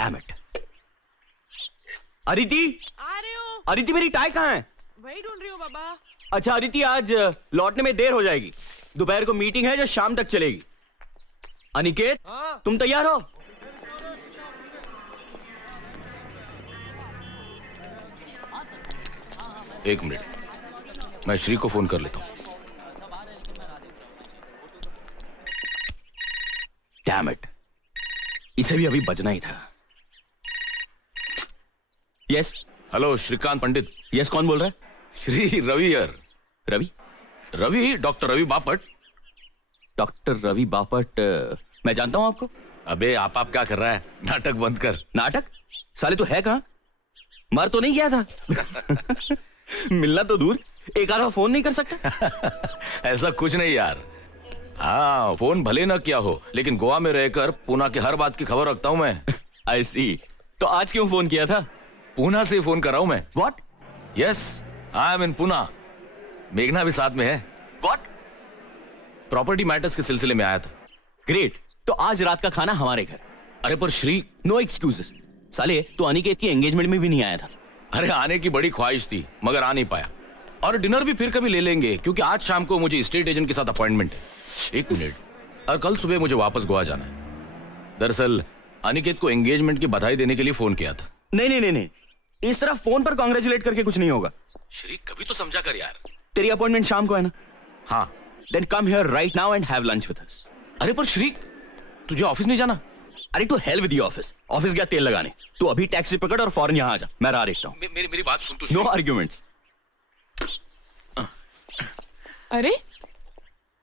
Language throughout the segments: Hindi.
Damn it. अदिति, आ रही हूँ। अदिति मेरी टाई कहाँ है? वही ढूंढ रही हूँ बाबा। अच्छा अदिति, आज लौटने में देर हो जाएगी। दोपहर को मीटिंग है जो शाम तक चलेगी। अनिकेत, तुम तैयार हो? एक मिनट, मैं श्री को फोन कर लेता हूं। डैम इट, इसे भी अभी बजना ही था। यस। हेलो श्रीकांत पंडित। यस, कौन बोल रहा है? श्री रवि यार। रवि? रवि, डॉक्टर रवि बापट। डॉक्टर रवि बापट? मैं जानता हूं आपको। अबे आप क्या कर रहा है? नाटक बंद कर। नाटक? साले तो है कहां? मर तो नहीं गया था? मिलना तो दूर, एक आधा फोन नहीं कर सकता? ऐसा कुछ नहीं यार। हाँ, फोन भले ना किया हो, लेकिन गोवा में रहकर पूना की हर बात की खबर रखता हूं मैं। आई सी। तो आज क्यों फोन किया था? पूना से फोन कर रहा हूं मैं। व्हाट? यस, आई एम इन पूना। मेघना भी साथ में है। व्हाट? प्रॉपर्टी मैटर्स के सिलसिले में आया था। ग्रेट। तो आज रात का खाना हमारे घर। अरे पर श्री, नो एक्सक्यूजेस। साले तो अनिकेत की एंगेजमेंट में भी नहीं आया था। अरे आने की बड़ी ख्वाहिश थी मगर आ नहीं पाया। और डिनर भी फिर कभी ले लेंगे, क्योंकि आज शाम को मुझे स्टेट एजेंट के साथ अपॉइंटमेंट है। एक मिनट, और कल सुबह मुझे वापस गोवा जाना है। दरअसल अनिकेत को एंगेजमेंट की बधाई देने के लिए फोन किया था। नहीं नहीं नहीं नहीं, इस तरह फोन पर कांग्रेचुलेट करके कुछ नहीं होगा। श्री कभी तो समझा कर यार। तेरी अपॉइंटमेंट शाम को है ना? हाँ। Then come here right now and have lunch with us. अरे पर श्री, तुझे ऑफिस नहीं जाना? अरे to hell with the office. Office गया तेल लगाने। तू अभी टैक्सी पकड़ और फौरन यहाँ आ जा। मैं राह देखता हूँ। मेरी बात सुन तू। No arguments. अरे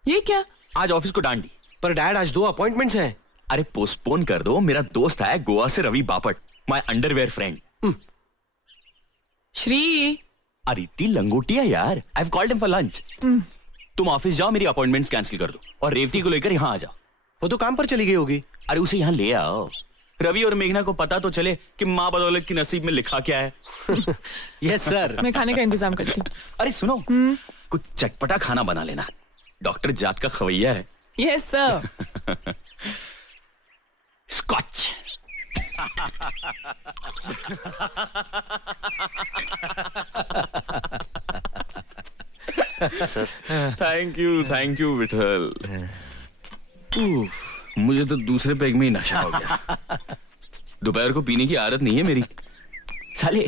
ये क्या? आज ऑफिस को डांडी। पर डैड, आज 2 अपॉइंटमेंट्स हैं। अरे पोस्टपोन कर दो। मेरा दोस्त है गोवा से, Ravi Bapat, my underwear friend. Shri, Aditi लंगोटिया यार। I have called him for lunch. तुम ऑफिस जाओ, मेरी अपॉइंटमेंट्स कैंसिल कर दो और रेवती को लेकर यहाँ आ जाओ। वो तो काम पर चली गई होगी। अरे उसे यहाँ ले आओ। रवि और मेघना को पता तो चले कि माँ बदौलत की नसीब में लिखा क्या है। Yes sir. मैं खाने का इंतजाम करती हूँ। अरे सुनो, कुछ चटपटा खाना बना लेना। डॉक्टर जात का खवैया है। Yes sir. Scotch. Sir. Thank you Vithal. मुझे तो दूसरे पैग में ही नशा हो गया। दोपहर को पीने की आदत नहीं है मेरी। साले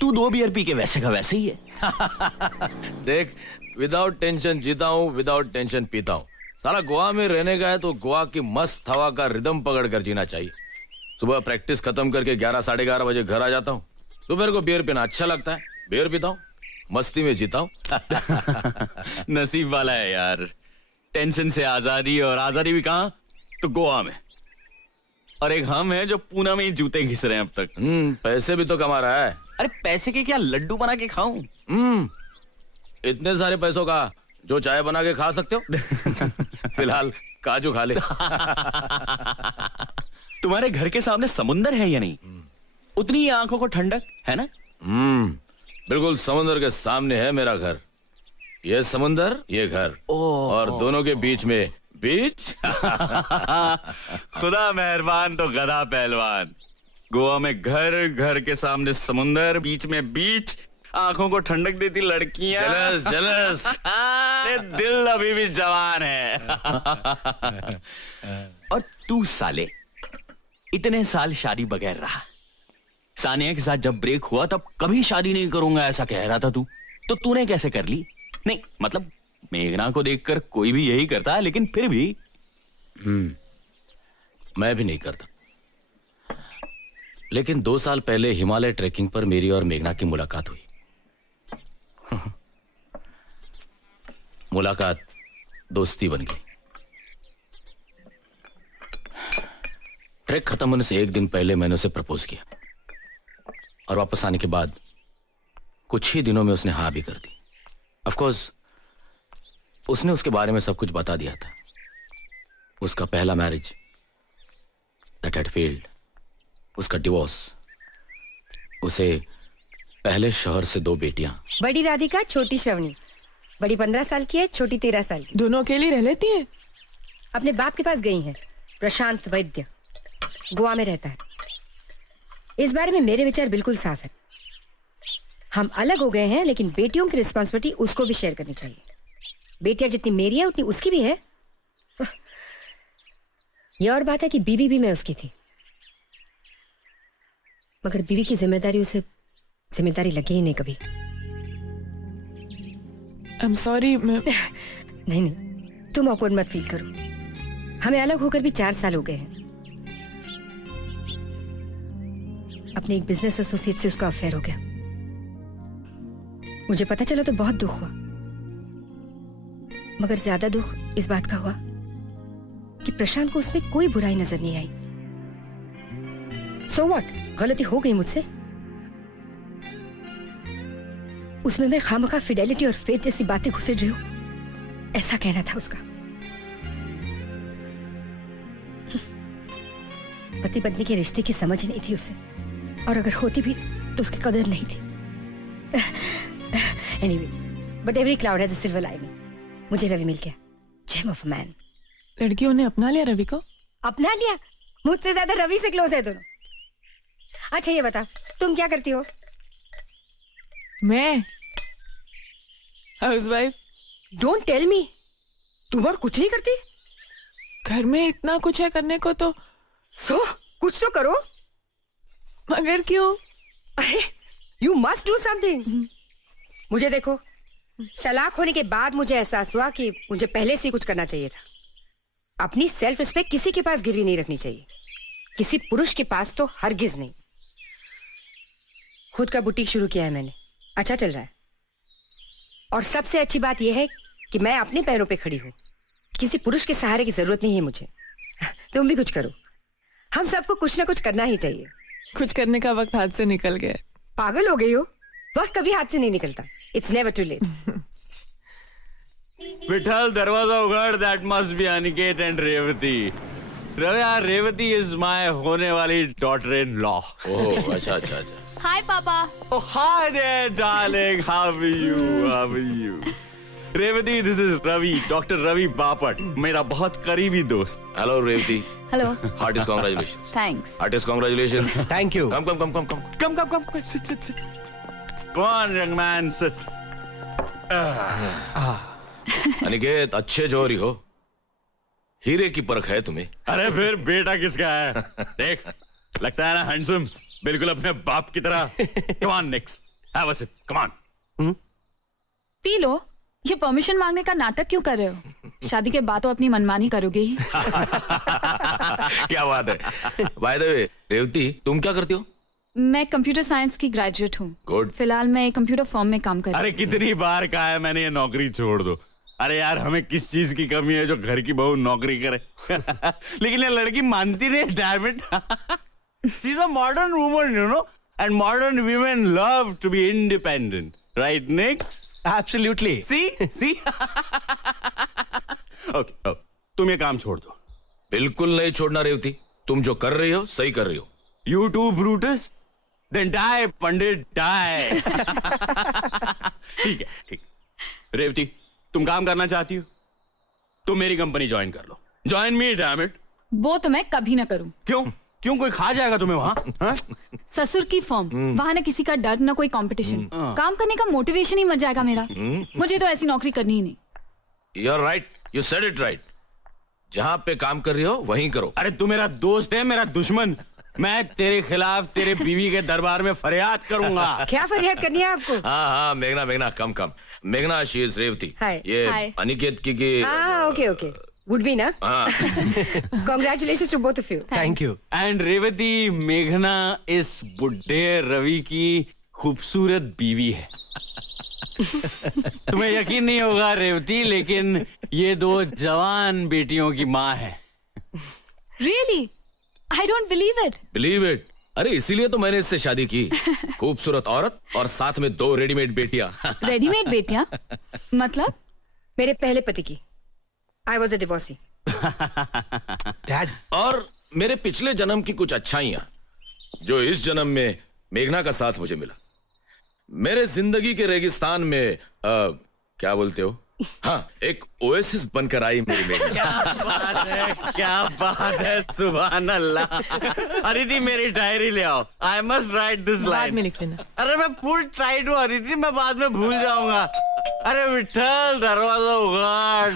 तू 2 बियर पी के वैसे का वैसे ही है। देख, विदाउट टेंशन जीता हूँ, विदाउट टेंशन पीता हूँ। साला गोवा में रहने का है तो गोवा की मस्त हवा का रिदम पकड़ कर जीना चाहिए। सुबह प्रैक्टिस खत्म करके 11 साढ़े 11 बजे घर आ जाता हूँ। दोपहर को बियर पीना अच्छा लगता है, बियर पीता हूँ, मस्ती में जीता हूँ। नसीब वाला है यार। टेंशन से आजादी, और आजादी भी कहाँ? तो गोवा में। और एक हम है जो पूना में ही जूते घिस रहे हैं अब तक। पैसे भी तो कमा रहा है। अरे पैसे के क्या लड्डू बना के खाऊं? इतने सारे पैसों का जो चाय बना के खा सकते हो। फिलहाल काजू खा ले। तुम्हारे घर के सामने समुंदर है या नहीं? उतनी ही आंखों को ठंडक है ना? बिल्कुल समुंदर के सामने है मेरा घर। ये समुंदर, ये घर, और दोनों के बीच में बीच। खुदा मेहरबान तो गधा पहलवान। गोवा में घर, घर के सामने समुंदर, बीच में बीच, आंखों को ठंडक देती लड़कियां। Jealous jealous. दिल अभी भी जवान है। और तू साले इतने साल शादी बगैर रहा। सानिया के साथ जब ब्रेक हुआ तब कभी शादी नहीं करूंगा ऐसा कह रहा था तू। तो तूने कैसे कर ली? नहीं मतलब मेघना को देखकर कोई भी यही करता है, लेकिन फिर भी। मैं भी नहीं करता। लेकिन 2 साल पहले हिमालय ट्रैकिंग पर मेरी और मेघना की मुलाकात हुई। मुलाकात दोस्ती बन गई। ट्रैक खत्म होने से 1 दिन पहले मैंने उसे प्रपोज किया, और वापस आने के बाद कुछ ही दिनों में उसने हाँ भी कर दी। ऑफ कोर्स उसने उसके बारे में सब कुछ बता दिया था। उसका पहला मैरिज दैट हैड फेल्ड, उसका डिवोर्स, उसे पहले शौहर से 2 बेटियां। बड़ी राधिका, छोटी श्रवणी। बड़ी 15 साल की है, छोटी 13 साल की। दोनों अकेली रह लेती है? अपने बाप के पास गई हैं। प्रशांत वैद्य गोवा में रहता है। इस बारे में मेरे विचार बिल्कुल साफ है। हम अलग हो गए हैं, लेकिन बेटियों की रिस्पॉन्सिबिलिटी उसको भी शेयर करनी चाहिए। बेटियां जितनी मेरी है उतनी उसकी भी है। ये और बात है कि बीवी भी मैं उसकी थी, मगर बीवी की जिम्मेदारी उसे जिम्मेदारी लगी ही नहीं कभी। I am sorry. मैं नहीं नहीं, तुम ऑकवर्ड मत फील करो। हमें अलग होकर भी 4 साल हो गए हैं। अपने एक बिजनेस एसोसिएट से उसका अफेयर हो गया। मुझे पता चला तो बहुत दुख हुआ, मगर ज्यादा दुख इस बात का हुआ कि प्रशांत को उसमें कोई बुराई नजर नहीं आई। सो व्हाट, गलती हो गई मुझसे। उसमें मैं खामखा फिडेलिटी और फेथ जैसी बातें घुसेड़ रही हूं, ऐसा कहना था उसका। पति पत्नी के रिश्ते की समझ नहीं थी उसे, और अगर होती भी तो उसकी कदर नहीं थी। Anyway, but every cloud has a silver lining. मुझे रवि मिल गया, जेम ऑफ अ मैन। लड़कियों ने अपना लिया रवि को। अपना लिया? मुझसे ज्यादा रवि से क्लोज है दोनों। अच्छा ये बता, तुम क्या करती हो? मैं हाउसवाइफ। डोंट टेल मी, तुम और कुछ नहीं करती? घर में इतना कुछ है करने को तो। कुछ तो करो। मगर क्यों? अरे यू मस्ट डू समथिंग। मुझे देखो, तलाक होने के बाद मुझे एहसास हुआ कि मुझे पहले से ही कुछ करना चाहिए था। अपनी सेल्फ रिस्पेक्ट किसी के पास गिरवी नहीं रखनी चाहिए, किसी पुरुष के पास तो हरगिज नहीं। खुद का बुटीक शुरू किया है मैंने, अच्छा चल रहा है। और सबसे अच्छी बात यह है कि मैं अपने पैरों पे खड़ी हूं, किसी पुरुष के सहारे की जरूरत नहीं है मुझे। तुम भी कुछ करो, हम सबको कुछ ना कुछ करना ही चाहिए। कुछ करने का वक्त हाथ से निकल गया। पागल हो गई हो? वक्त कभी हाथ से नहीं निकलता। It's never too late. Vithal, दरवाजा उगाड़। That must be Aniket and Revati. Revati is my होने वाली डॉटर इन लॉ। ओह अच्छा अच्छा अच्छा। हाय पापा। Oh, hi there, darling. How are you? How are you? Revati, this is Ravi, Dr. Ravi Bapat, मेरा बहुत करीबी दोस्त। Hello Revathi. Hello. Heartiest congratulation. Thanks. Heartiest congratulation. Thank you. Come come come come come. Come. Sit. Come on, young man, sit. Aniket, अच्छे जोरी हो, हीरे की परख है तुम्हें। अरे फिर बेटा किसका है? देख, लगता है ना हैंडसम, बिल्कुल अपने बाप की तरह। Come on, Nix. Have a sip. Come on. पी लो। ये परमिशन मांगने का नाटक क्यों कर रहे हो? शादी के बाद तो अपनी मनमानी करोगे ही। क्या बात है। बाय द वे रेवती, तुम क्या करती हो? मैं कंप्यूटर साइंस की ग्रेजुएट हूँ। गुड। फिलहाल मैं एक कंप्यूटर फर्म में काम कर रही अरे कितनी बार कहा है मैंने ये नौकरी छोड़ दो। अरे यार, हमें किस चीज की कमी है जो घर की बहू नौकरी करे? लेकिन ये लड़की मानती नहीं। Damn it. She's a modern woman, you know, and modern women love to be independent, right, Nick? Absolutely. See? Okay, तुम ये काम छोड़ दो। बिल्कुल नहीं छोड़ना रेवती, तुम जो कर रही हो सही कर रही हो। You too, Brutus? Then die, Pandit, die. ठीक है। रेवती, तुम काम करना चाहती हो? तुम मेरी कंपनी ज्वाइन कर लो। Join me, damn it. वो तो मैं कभी ना करूँ। क्यों कोई खा जाएगा तुम्हें वहां? ससुर की फर्म, वहाँ ना किसी का डर ना कोई कंपटीशन। काम करने का मोटिवेशन ही मर जाएगा मेरा। मुझे तो ऐसी नौकरी करनी ही नहीं। You're right, you said it right. जहाँ पे काम कर रही हो वहीं करो। अरे तू मेरा दोस्त है, मेरा दुश्मन। मैं तेरे खिलाफ तेरे बीवी के दरबार में फरियाद करूंगा। क्या फरियाद करनी है आपको? हाँ मेघना कम। मेघना, शी इज रेवती। Hi. ये Hi. अनिकेत की हाँ, ओके। Would be ना? Congratulations to both of you. Thank you. And Revathi, मेघना इस बुड्ढे रवि की खूबसूरत बीवी है। तुम्हें यकीन नहीं होगा रेवती, लेकिन ये 2 जवान बेटियों की माँ है। Really? I don't believe it. Believe it. अरे इसीलिए तो मैंने इससे शादी की। खूबसूरत औरत और साथ में 2 रेडीमेड बेटियां। रेडीमेड बेटियां? मतलब? मेरे पहले पति की। I was a divorcee. Dad. और मेरे पिछले जन्म की कुछ अच्छाइयां जो इस जन्म में मेघना का साथ मुझे मिला। मेरे जिंदगी के रेगिस्तान में क्या बोलते हो, हाँ, एक ओएसिस बनकर आई मेरी मेघना। क्या बात है, सुभान अल्लाह। अदिति मेरी डायरी ले आओ, आई मस्ट राइट दिस बाद लाइन। में लिख लेना। अरे मैं फुल टाइट हूँ अदिति, मैं बाद में भूल जाऊंगा। अरे विठल दरवाजा उगाड़।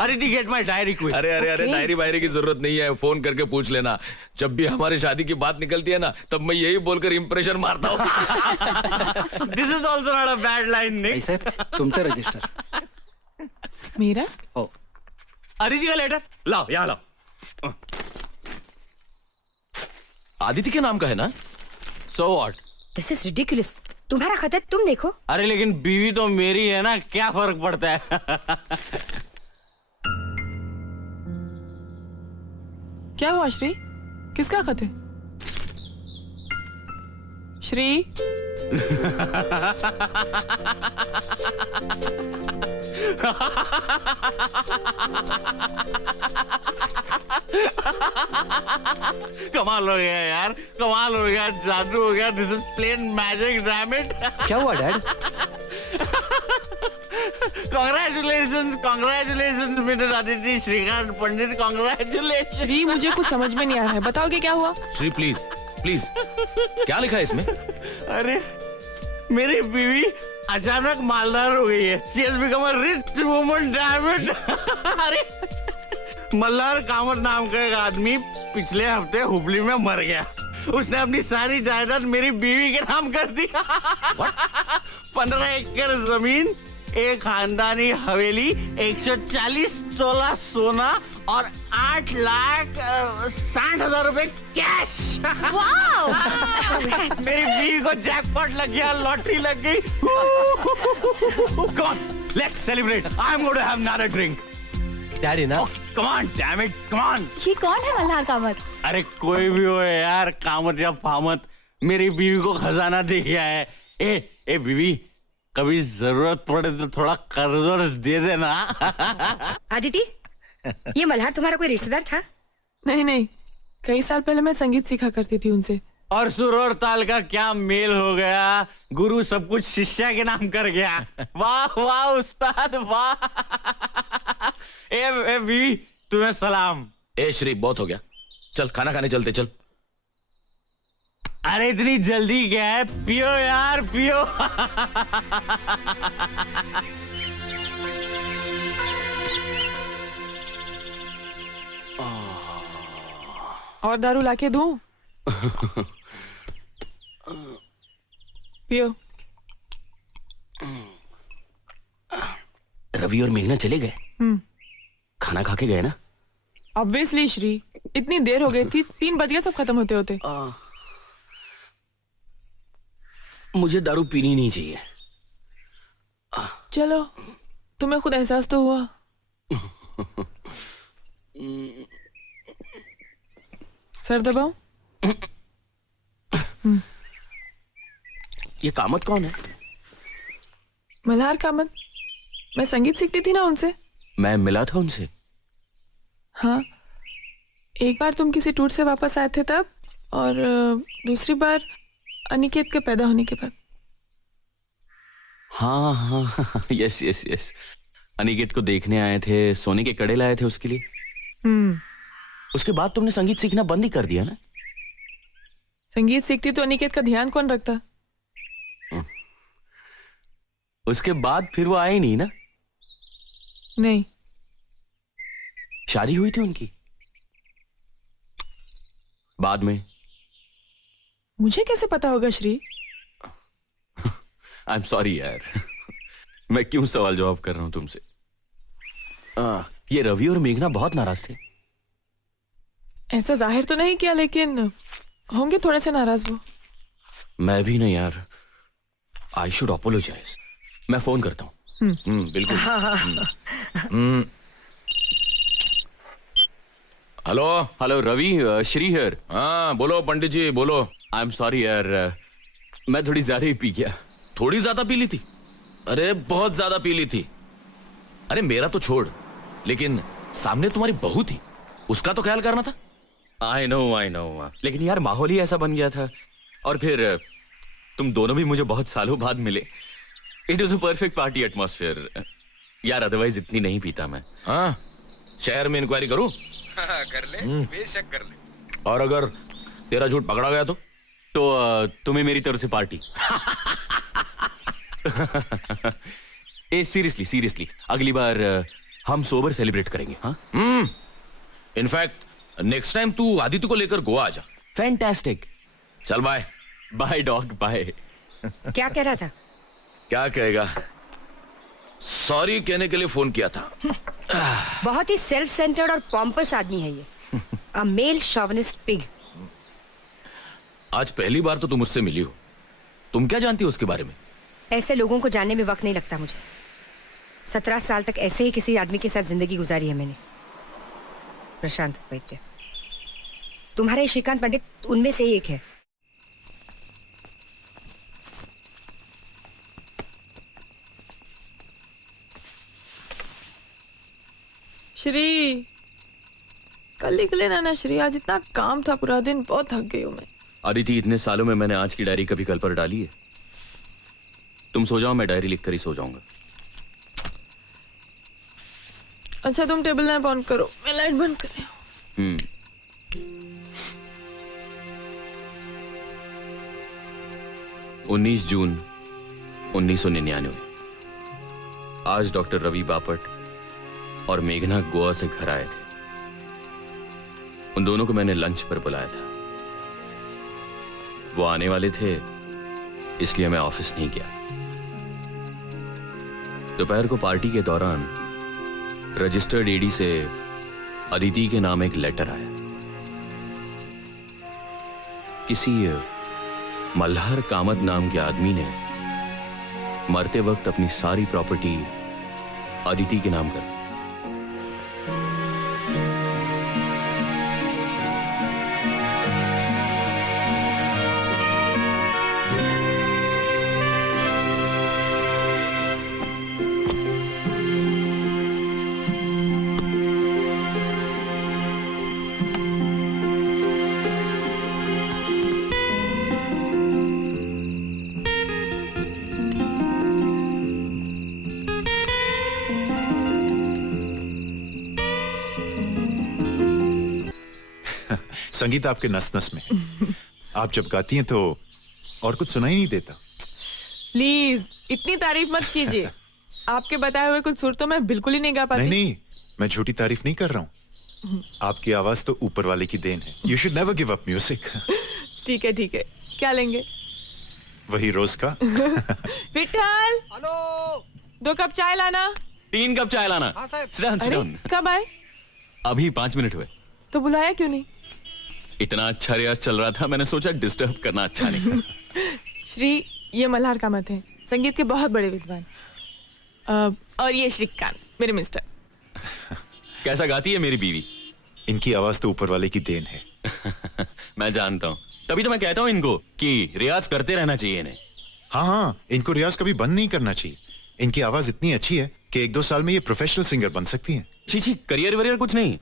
Aditi get my diary quick. अरे अरे अरे, Okay. डायरी वायरी की जरूरत नहीं है, फोन करके पूछ लेना। जब भी हमारी शादी की बात निकलती है ना, तब मैं यही बोलकर इंप्रेशन मारता हूँ। This is also not a bad line निक। साहेब तुमचं रजिस्टर. मेरा? हो. अदिति का लेटर लाओ, यहाँ लाओ। आदित्य के नाम का है ना? So what? This is ridiculous. तुम्हारा खत है, तुम देखो. अरे लेकिन बीवी तो मेरी है ना, क्या फर्क पड़ता है? क्या हुआ श्री? किसका खत है? श्री? कमाल हो गया यार, कमाल हो गया, जादू हो गया। This is plain magic, damn it. क्या हुआ dad? Congratulation, congratulation Mrs Aditi Shrikant Pandit, congratulation. Shri, मुझे कुछ समझ में नहीं आ रहा है, बताओगे क्या हुआ? श्री प्लीज प्लीज, क्या लिखा है इसमें? अरे मेरी बीवी अचानक मालदार हो गई है। She has become a rich woman, damn it. अरे मल्हार कामत नाम का एक आदमी पिछले हफ्ते हुबली में मर गया। उसने अपनी सारी जायदाद मेरी बीवी के नाम कर दी। 15 एकड़ जमीन, एक खानदानी हवेली, 140 तोला सोना और 8,60,000 रुपए कैश। मेरी बीवी को जैकपॉट लग गया, लॉटरी लग गई। Come on, let's celebrate. I'm going to have another drink. Daddy ना. Come on, damn it, come on. ये कौन है मल्हार कामत? अरे कोई भी हो यार, कामत या फामत, मेरी बीवी को खजाना दे गया है। ए बीवी, कभी जरूरत पड़े तो थोड़ा कर्ज वर्ज दे देना। आदिति, ये मल्हार तुम्हारा कोई रिश्तेदार था? नहीं नहीं, कई साल पहले मैं संगीत सीखा करती थी उनसे। और सुर और ताल का क्या मेल हो गया, गुरु सब कुछ शिष्या के नाम कर गया। वाह वाह उस्ताद वाह। ए बीवी, तुम्हें सलाम। ए श्री, बहुत हो गया, चल खाना खाने चलते, चल। अरे इतनी जल्दी क्या है, पियो यार पियो। और दारू लाके दूं? पियो। रवि और मेघना चले गए? खाना खा के गए ना? ऑब्वियसली श्री, इतनी देर हो गई थी, 3 बज गए सब खत्म होते होते। मुझे दारू पीनी नहीं चाहिए। चलो, तुम्हें खुद एहसास तो हुआ। सर दबाओ। ये कामत कौन है? मल्हार कामत, मैं संगीत सीखती थी ना उनसे। मैं मिला था उनसे। हाँ, एक बार तुम किसी टूर से वापस आए थे तब, और दूसरी बार अनिकेत के पैदा होने के बाद। हाँ हाँ, यस यस यस, अनिकेत को देखने आए थे, सोने के कड़े लाए थे उसके लिए। उसके बाद तुमने संगीत सीखना बंद ही कर दिया ना? संगीत सीखती तो अनिकेत का ध्यान कौन रखता? उसके बाद फिर वो आए नहीं ना? नहीं। शादी हुई थी उनकी बाद में? मुझे कैसे पता होगा श्री? आई एम सॉरी यार, मैं क्यों सवाल जवाब कर रहा हूं तुमसे। ये रवि और मेघना बहुत नाराज थे। ऐसा जाहिर तो नहीं किया, लेकिन होंगे थोड़े से नाराज वो। मैं भी नहीं यार, आई शुड अपोलोजाइज। मैं फोन करता हूँ। बिल्कुल। Hello hello Ravi, Shri here. हाँ बोलो पंडित जी, बोलो। आई एम सॉरी यार, मैं थोड़ी ज्यादा ही पी गया। थोड़ी ज्यादा पी ली थी? अरे बहुत ज्यादा पी ली थी। अरे मेरा तो छोड़, लेकिन सामने तुम्हारी बहू थी, उसका तो ख्याल करना था। आई नो, लेकिन यार माहौल ही ऐसा बन गया था। और फिर तुम दोनों भी मुझे बहुत सालों बाद मिले। It was a perfect party atmosphere. यार अदरवाइज इतनी नहीं पीता मैं। हाँ, शहर में इंक्वायरी करूं? कर ले, बेशक कर ले। और अगर तेरा झूठ पकड़ा गया तो तुम्हें मेरी तरफ से पार्टी। ए सीरियसली अगली बार हम सोबर सेलिब्रेट करेंगे। हाँ, इनफैक्ट नेक्स्ट टाइम तू आदित्य को लेकर गोवा आ जा। फैंटास्टिक। चल बाय। Bye dog bye. क्या कह रहा था? क्या कहेगा, सॉरी कहने के लिए फोन किया था। बहुत ही सेल्फ सेंटर्ड और पॉम्पस आदमी है ये। अ मेल शॉविनिस्ट पिग। आज पहली बार तो तुम मुझसे मिली हो, तुम क्या जानती हो उसके बारे में? ऐसे लोगों को जानने में वक्त नहीं लगता मुझे। 17 साल तक ऐसे ही किसी आदमी के साथ जिंदगी गुजारी है मैंने, प्रशांत वैद्य। तुम्हारे श्रीकांत पंडित उनमें से ही एक है। श्री, कल लिख लेना ना श्री, आज इतना काम था पूरा दिन, बहुत थक गई हूँ मैं। अदिति, इतने सालों में मैंने आज की डायरी कभी कल पर डाली है? तुम सो जाओ, मैं डायरी लिखकर ही सो जाऊंगा। अच्छा तुम टेबल लैंप ऑन करो, मैं लाइट बंद कर रही हूँ। 19 जून 1999। आज डॉक्टर रवि बापट और मेघना गोवा से घर आए थे। उन दोनों को मैंने लंच पर बुलाया था। वो आने वाले थे, इसलिए मैं ऑफिस नहीं गया। दोपहर को पार्टी के दौरान रजिस्टर्ड एडी से अदिति के नाम एक लेटर आया। किसी मल्हार कामत नाम के आदमी ने मरते वक्त अपनी सारी प्रॉपर्टी अदिति के नाम कर दी। संगीत आपके नस नस में है। आप जब गाती हैं तो और कुछ सुनाई नहीं देता। प्लीज इतनी तारीफ मत कीजिए। आपके बताए हुए कुछ सुर तो मैं बिल्कुल ही नहीं गा पाती। नहीं, मैं झूठी तारीफ नहीं कर रहा हूँ। आपकी आवाज तो ऊपर वाले की देन है। You should never give up music. ठीक है, क्या लेंगे? वही रोज का। विठल, हेलो, 2 कप चाय लाना। 3 कप चाय लाना। हाँ साहब। Sit down, sit अरे down। कब आए? अभी 5 मिनट हुए। तो बुलाया क्यों नहीं? इतना अच्छा रियाज चल रहा था, मैंने सोचा डिस्टर्ब करना अच्छा नहीं। श्री, ये मल्हार कामत हैं, संगीत के बहुत बड़े विद्वान। और ये श्रीकांत, मेरे मिस्टर। कैसा गाती है मेरी बीवी? इनकी आवाज तो ऊपर वाले की देन है। मैं जानता हूँ, तभी तो मैं कहता हूँ इनको कि रियाज करते रहना चाहिए इन्हें। हाँ, इनको रियाज कभी बंद नहीं करना चाहिए। इनकी आवाज इतनी अच्छी है कि 1-2 साल में ये प्रोफेशनल सिंगर बन सकती हैं। छी, करियर वरियर कुछ नहीं।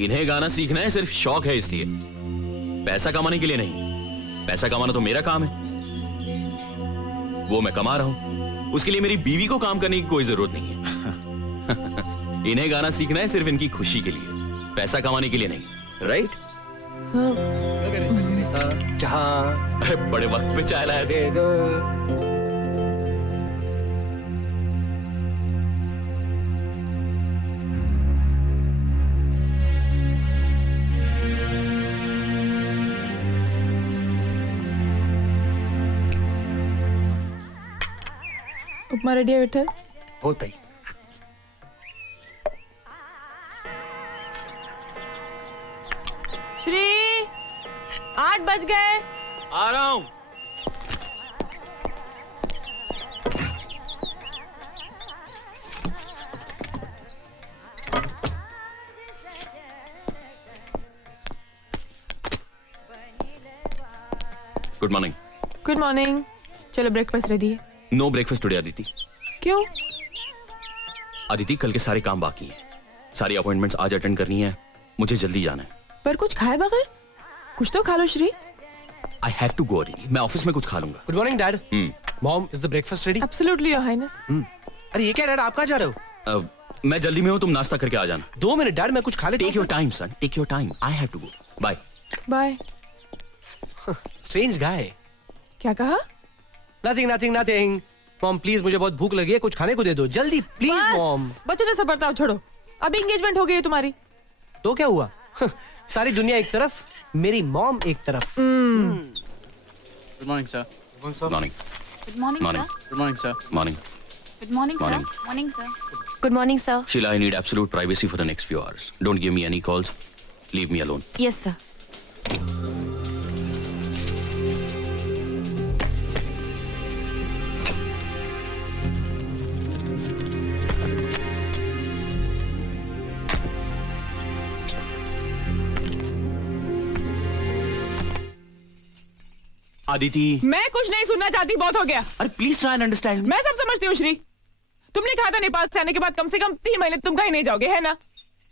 इन्हें गाना सीखना है सिर्फ शौक है, इसलिए, पैसा कमाने के लिए नहीं। पैसा कमाना तो मेरा काम है, वो मैं कमा रहा हूं। उसके लिए मेरी बीवी को काम करने की कोई जरूरत नहीं है। इन्हें गाना सीखना है सिर्फ इनकी खुशी के लिए, पैसा कमाने के लिए नहीं। राइट? जहाँ अरे बड़े वक्त पे चाय लाया थे। उपमा रेडी है विठल? होता ही। श्री, 8 बज गए। आ रहा हूं। Good morning. Good morning. चलो ब्रेकफास्ट रेडी है। No breakfast today Aditi. क्यों? अदिति, कल के सारे काम बाकी हैं। सारी अपॉइंटमेंट्स आज अटेंड करनी है, मुझे जल्दी जाना है। पर कुछ खाए बगैर? कुछ तो खा लो Shri. I have to go Aditi, मैं ऑफिस में कुछ खा लूंगा। Good morning dad. Mom, is the breakfast ready? Absolutely your highness. अरे ये क्या डैड, आप कहाँ जा रहे हो? मैं जल्दी में हूँ, तुम नाश्ता करके आ जाना. 2 मिनट डैड, मैं कुछ खा लेता take your time son, take your time. I have to go. Bye. Bye. Strange guy. क्या कहा? नथिंग. मॉम प्लीज, मुझे बहुत भूख लगी है, कुछ खाने को दे दो जल्दी प्लीज बस, मॉम. बच्चों जैसा बर्ताव छोड़ो. अभी एंगेजमेंट हो गई है तुम्हारी. तो क्या हुआ? सारी दुनिया एक तरफ, मेरी मॉम एक तरफ. Good morning, sir. Morning. Good morning Morning. Sir. Good morning, sir. Morning. Good morning sir. Morning. Morning sir. Good morning, sir. Sheila, I need absolute privacy for the next few hours. Don't give me any calls. Leave me alone. Yes, sir. Aditi. मैं कुछ नहीं सुनना चाहती, बहुत हो गया. अरे प्लीज ट्राई एंड अंडरस्टैंड. मैं सब समझती हूँ श्री. तुमने कहा था नेपाल से आने के बाद कम से कम 3 महीने तुम कहीं नहीं जाओगे, है ना?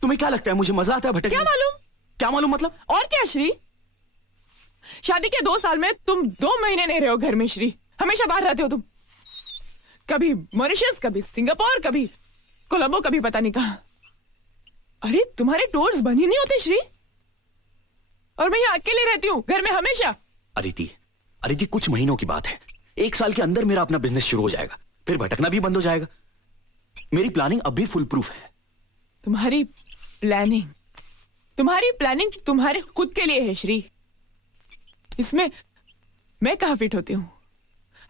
तुम्हें क्या लगता है मुझे मजा आता है भटकने? क्या मालूम? क्या मालूम मतलब? और क्या श्री? शादी के 2 साल में तुम 2 महीने नहीं रहे हो घर में श्री. हमेशा बाहर रहते हो तुम. कभी मॉरिशस, कभी सिंगापुर, कभी कोलंबो, कभी पता नहीं कहां. अरे तुम्हारे टूर्स बन ही नहीं होते श्री. और मैं यहाँ अकेले रहती हूँ घर में हमेशा. अदिति कुछ महीनों की बात है. 1 साल के अंदर मेरा अपना बिजनेस शुरू हो जाएगा, फिर भटकना भी बंद हो जाएगा. मेरी प्लानिंग अब भी फुल प्रूफ है. तुम्हारी प्लानिंग तुम्हारे खुद के लिए है श्री. इसमें मैं कहाँ फिट होती हूँ?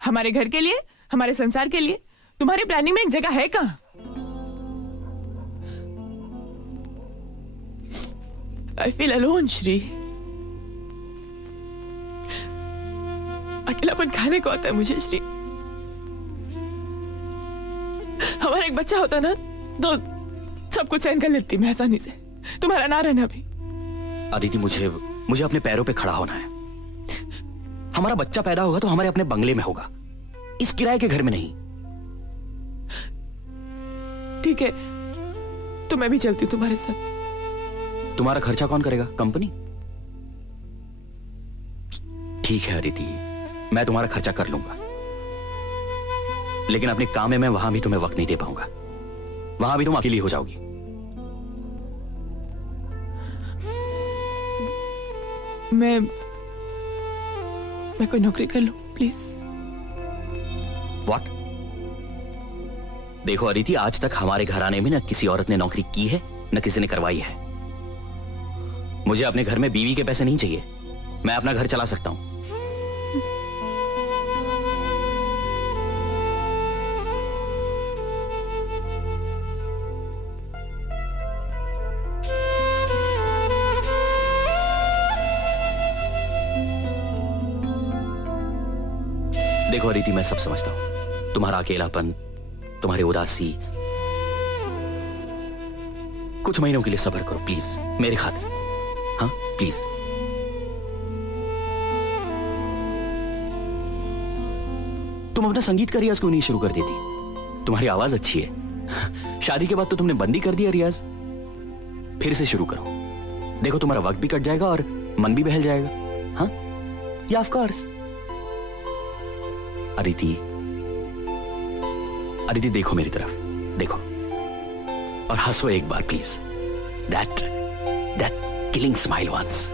हमारे घर के लिए, हमारे संसार के लिए तुम्हारी प्लानिंग में एक जगह है कहाँ? I feel alone Shri. अकेलापन खाने को आता है मुझे श्री. हमारा एक बच्चा होता ना तो सब कुछ सहन कर लेती मैं आसानी से. तुम्हारा ना रहना भी. आदिति मुझे अपने पैरों पे खड़ा होना है. हमारा बच्चा पैदा होगा तो हमारे अपने बंगले में होगा, इस किराए के घर में नहीं. ठीक है तो मैं भी चलती हूँ तुम्हारे साथ. तुम्हारा खर्चा कौन करेगा? कंपनी? ठीक है आदिति, मैं तुम्हारा खर्चा कर लूंगा, लेकिन अपने काम में मैं वहां भी तुम्हें वक्त नहीं दे पाऊंगा. वहां भी तुम अकेली हो जाओगी. मैं कोई नौकरी कर लूं प्लीज. व्हाट? देखो अदिति, आज तक हमारे घराने में न किसी औरत ने नौकरी की है न किसी ने करवाई है. मुझे अपने घर में बीवी के पैसे नहीं चाहिए. मैं अपना घर चला सकता हूं. देखो अदिति, मैं सब समझता हूं. तुम्हारा अकेलापन, तुम्हारी उदासी. कुछ महीनों के लिए सब्र करो प्लीज, मेरे खातिर. हाँ प्लीज. तुम अपना संगीत का रियाज क्यों नहीं शुरू कर देती? तुम्हारी आवाज अच्छी है. शादी के बाद तो तुमने बंद ही कर दिया रियाज. फिर से शुरू करो. देखो तुम्हारा वक्त भी कट जाएगा और मन भी बहल जाएगा. हाँ या ऑफ कोर्स. अदिति देखो मेरी तरफ, देखो और हंसो एक बार please. That killing smile once.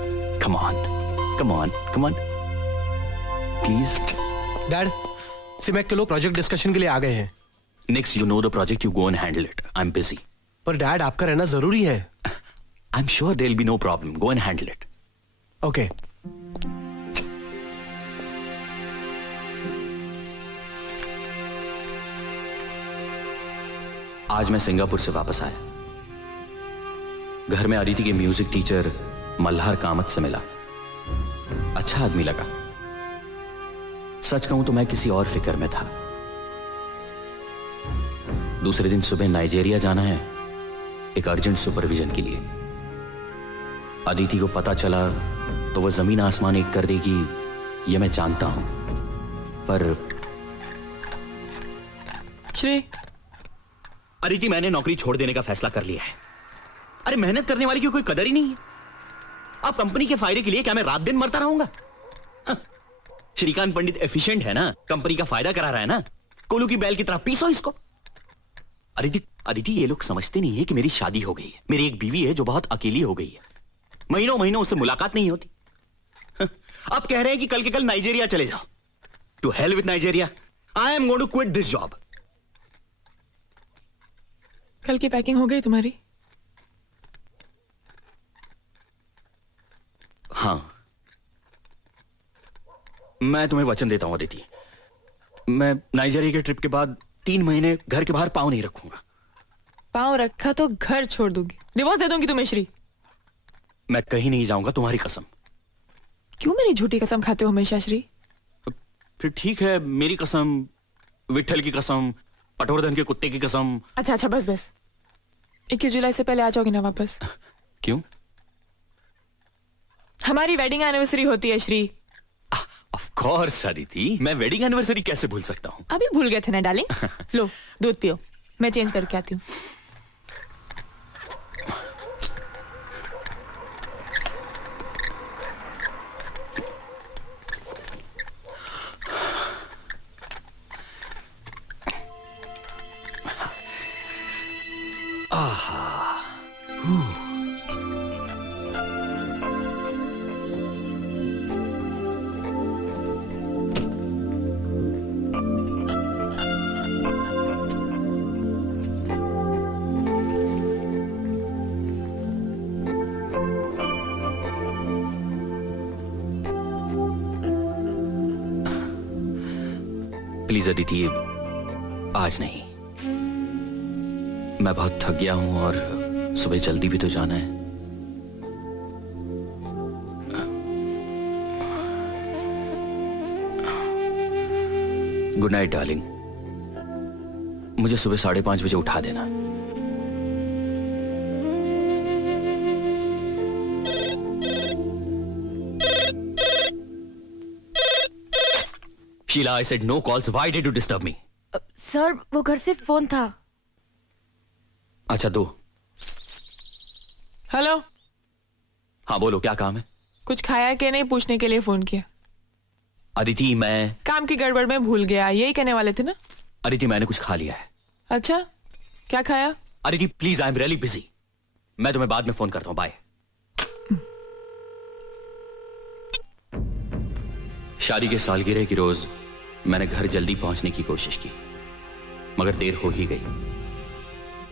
Come on please. Dad, सिमेक के लोग प्रोजेक्ट डिस्कशन के लिए आ गए हैं. Next you know the project, you go and handle it. I am busy. पर डैड, आपका रहना जरूरी है. I am sure there will be no problem. Go and handle it. Okay. आज मैं सिंगापुर से वापस आया. घर में अदिति के म्यूजिक टीचर मल्हार कामत से मिला. अच्छा आदमी लगा. सच कहूं तो मैं किसी और फिक्र में था. दूसरे दिन सुबह नाइजीरिया जाना है एक अर्जेंट सुपरविजन के लिए. अदिति को पता चला तो वह जमीन आसमान एक कर देगी, यह मैं जानता हूं. पर श्री, अदिति, मैंने नौकरी छोड़ देने का फैसला कर लिया है. अरे मेहनत करने वाले की कोई कदर ही नहीं है. अब कंपनी के फायदे के लिए क्या मैं रात दिन मरता रहूंगा? हाँ। श्रीकांत पंडित एफिशिएंट है ना, कंपनी का फायदा करा रहा है ना. कोलू की बैल की तरह पीसो इसको. अदिति अदिति, ये लोग समझते नहीं है कि मेरी शादी हो गई है। मेरी एक बीवी है जो बहुत अकेली हो गई है, महीनों महीनों उससे मुलाकात नहीं होती। अब कह रहे हैं कि कल के कल नाइजीरिया चले जाओ। To hell with Nigeria, I am going to quit this job. कल की पैकिंग हो गई तुम्हारी? हाँ, मैं तुम्हें वचन देता हूं अदिति, मैं नाइजीरिया के ट्रिप के बाद 3 महीने घर के बाहर पांव नहीं रखूंगा। पाँव रखा तो घर छोड़ दूंगी, डिवोर्स दे दूंगी तुम्हें श्री। मैं कहीं नहीं जाऊंगा, तुम्हारी कसम। क्यों मेरी झूठी कसम खाते हो हमेशा श्री? फिर ठीक है, मेरी कसम, विठल की कसम, पटवर्धन के कुत्ते की कसम। अच्छा अच्छा, बस बस। 21 जुलाई से पहले आ जाओगे ना वापस? क्यों? हमारी वेडिंग एनिवर्सरी होती है श्री। ऑफ कोर्स अदिति, मैं वेडिंग एनिवर्सरी कैसे भूल सकता हूँ। अभी भूल गए थे ना डार्लिंग। लो दूध पियो, मैं चेंज करके आती हूँ। प्लीज अदिति, आज नहीं। मैं बहुत थक गया हूं और सुबह जल्दी भी तो जाना है। गुड नाइट डार्लिंग, मुझे सुबह 5:30 बजे उठा देना। Sheila, I said no calls. Why did you disturb me? Sir वो घर से फोन था। अच्छा, दो। हेलो, हाँ बोलो, क्या काम है? कुछ खाया कि नहीं पूछने के लिए फोन किया। अदिति, मैं काम की गड़बड़ में भूल गया, यही कहने वाले थे ना? अदिति, मैंने कुछ खा लिया है। अच्छा, क्या खाया? Aditi please, I am really busy. मैं तुम्हें बाद में फोन करता हूं, बाय। शादी के सालगिरह की रोज मैंने घर जल्दी पहुंचने की कोशिश की, मगर देर हो ही गई।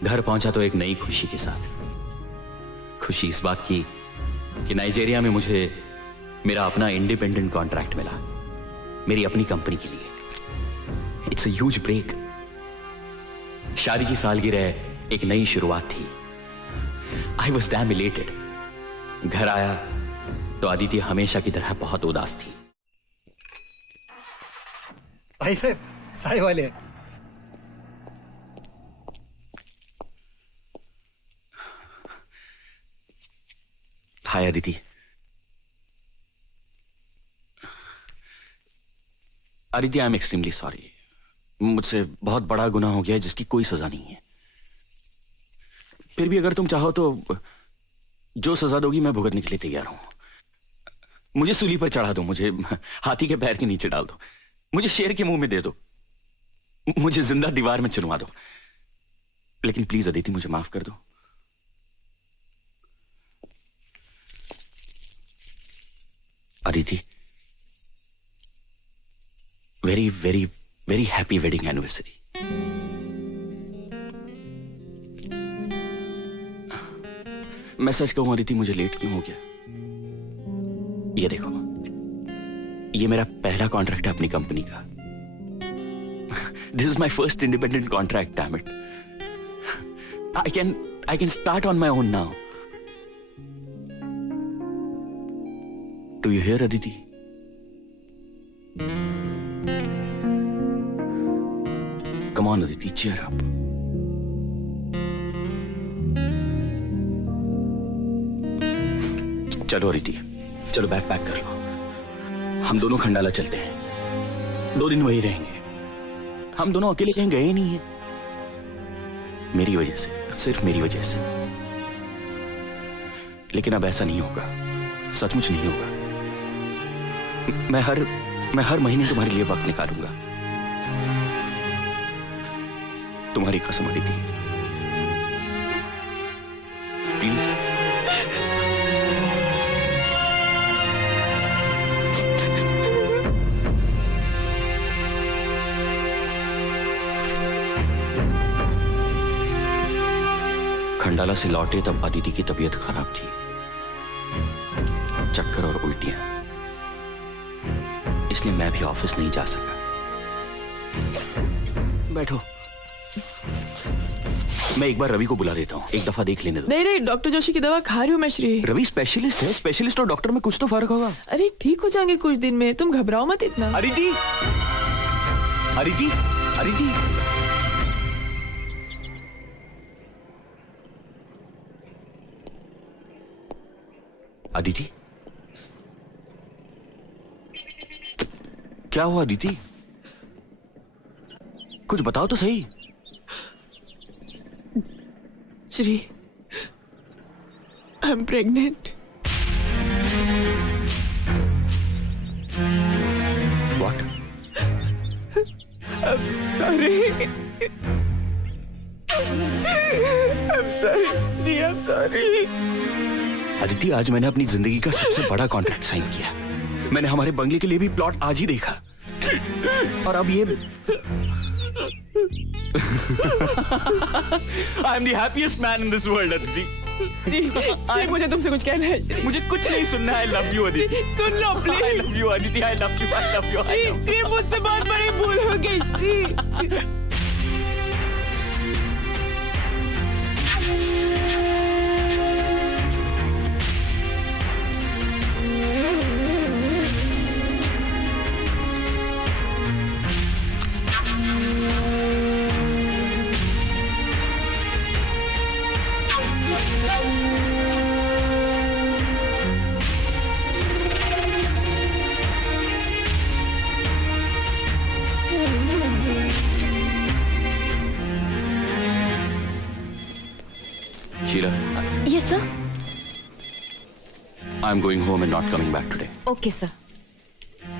घर पहुंचा तो एक नई खुशी के साथ। खुशी इस बात की कि नाइजीरिया में मुझे मेरा अपना इंडिपेंडेंट कॉन्ट्रैक्ट मिला, मेरी अपनी कंपनी के लिए। It's a huge break. शादी की सालगिरह एक नई शुरुआत थी। I was damn elated. घर आया तो अदिति हमेशा की तरह बहुत उदास थी। भाई साहब, साय वाले। Hi Aditi. Aditi, I am extremely sorry. मुझसे बहुत बड़ा गुनाह हो गया है जिसकी कोई सजा नहीं है। फिर भी अगर तुम चाहो तो जो सजा दोगी मैं भुगतने के लिए तैयार हूं। मुझे सूली पर चढ़ा दो, मुझे हाथी के पैर के नीचे डाल दो, मुझे शेर के मुंह में दे दो, मुझे जिंदा दीवार में चुनवा दो, लेकिन प्लीज अदिति मुझे माफ कर दो। Aditi, very very very happy wedding anniversary. मैं सच कहूं अदिति, मुझे लेट क्यों हो गया? ये देखो, ये मेरा पहला कॉन्ट्रैक्ट है अपनी कंपनी का। This is my first independent contract, damn it. I can start on my own now. Do you hear Aditi? Come on Aditi, cheer up. चलो अदिति, चलो बैग पैक कर लो, हम दोनों खंडाला चलते हैं। 2 दिन वहीं रहेंगे। हम दोनों अकेले कहीं गए नहीं हैं, मेरी वजह से, सिर्फ मेरी वजह से। लेकिन अब ऐसा नहीं होगा, सचमुच नहीं होगा। मैं हर महीने तुम्हारे लिए वक्त निकालूंगा। तुम्हारी कसम अदिति। अंबाला से लौटे तब अदिति की तबीयत खराब थी, चक्कर और उल्टियां, इसलिए मैं भी ऑफिस नहीं जा सका। बैठो, मैं एक बार रवि को बुला देता हूँ, एक दफा देख लेने दो। नहीं नहीं, डॉक्टर जोशी की दवा खा रही हूँ मैं श्री। रवि स्पेशलिस्ट है, स्पेशलिस्ट और डॉक्टर में कुछ तो फर्क होगा। अरे ठीक हो जाएंगे कुछ दिन में, तुम घबराओ मत इतना। अदिति, अदिति, अदिति, अदिति, क्या हुआ अदिति? कुछ बताओ तो सही। Shri, I am pregnant. What? Sorry, Shri, I am sorry. Aditi, आज मैंने अपनी जिंदगी का सबसे बड़ा कॉन्ट्रैक्ट साइन किया। मैंने हमारे बंगले के लिए भी प्लॉट आज ही देखा, और अब ये I am the happiest man in this world Aditi. Shri, मुझे तुमसे कुछ कहना है श्री। मुझे कुछ नहीं सुनना है। I love you Aditi. Soon low please. I love you Aditi, I love you, I love you. Shri, मुझसे बहुत बड़ी भूल हो गई Shri. Sheila, yes sir. I'm going home and not coming back today. Okay sir,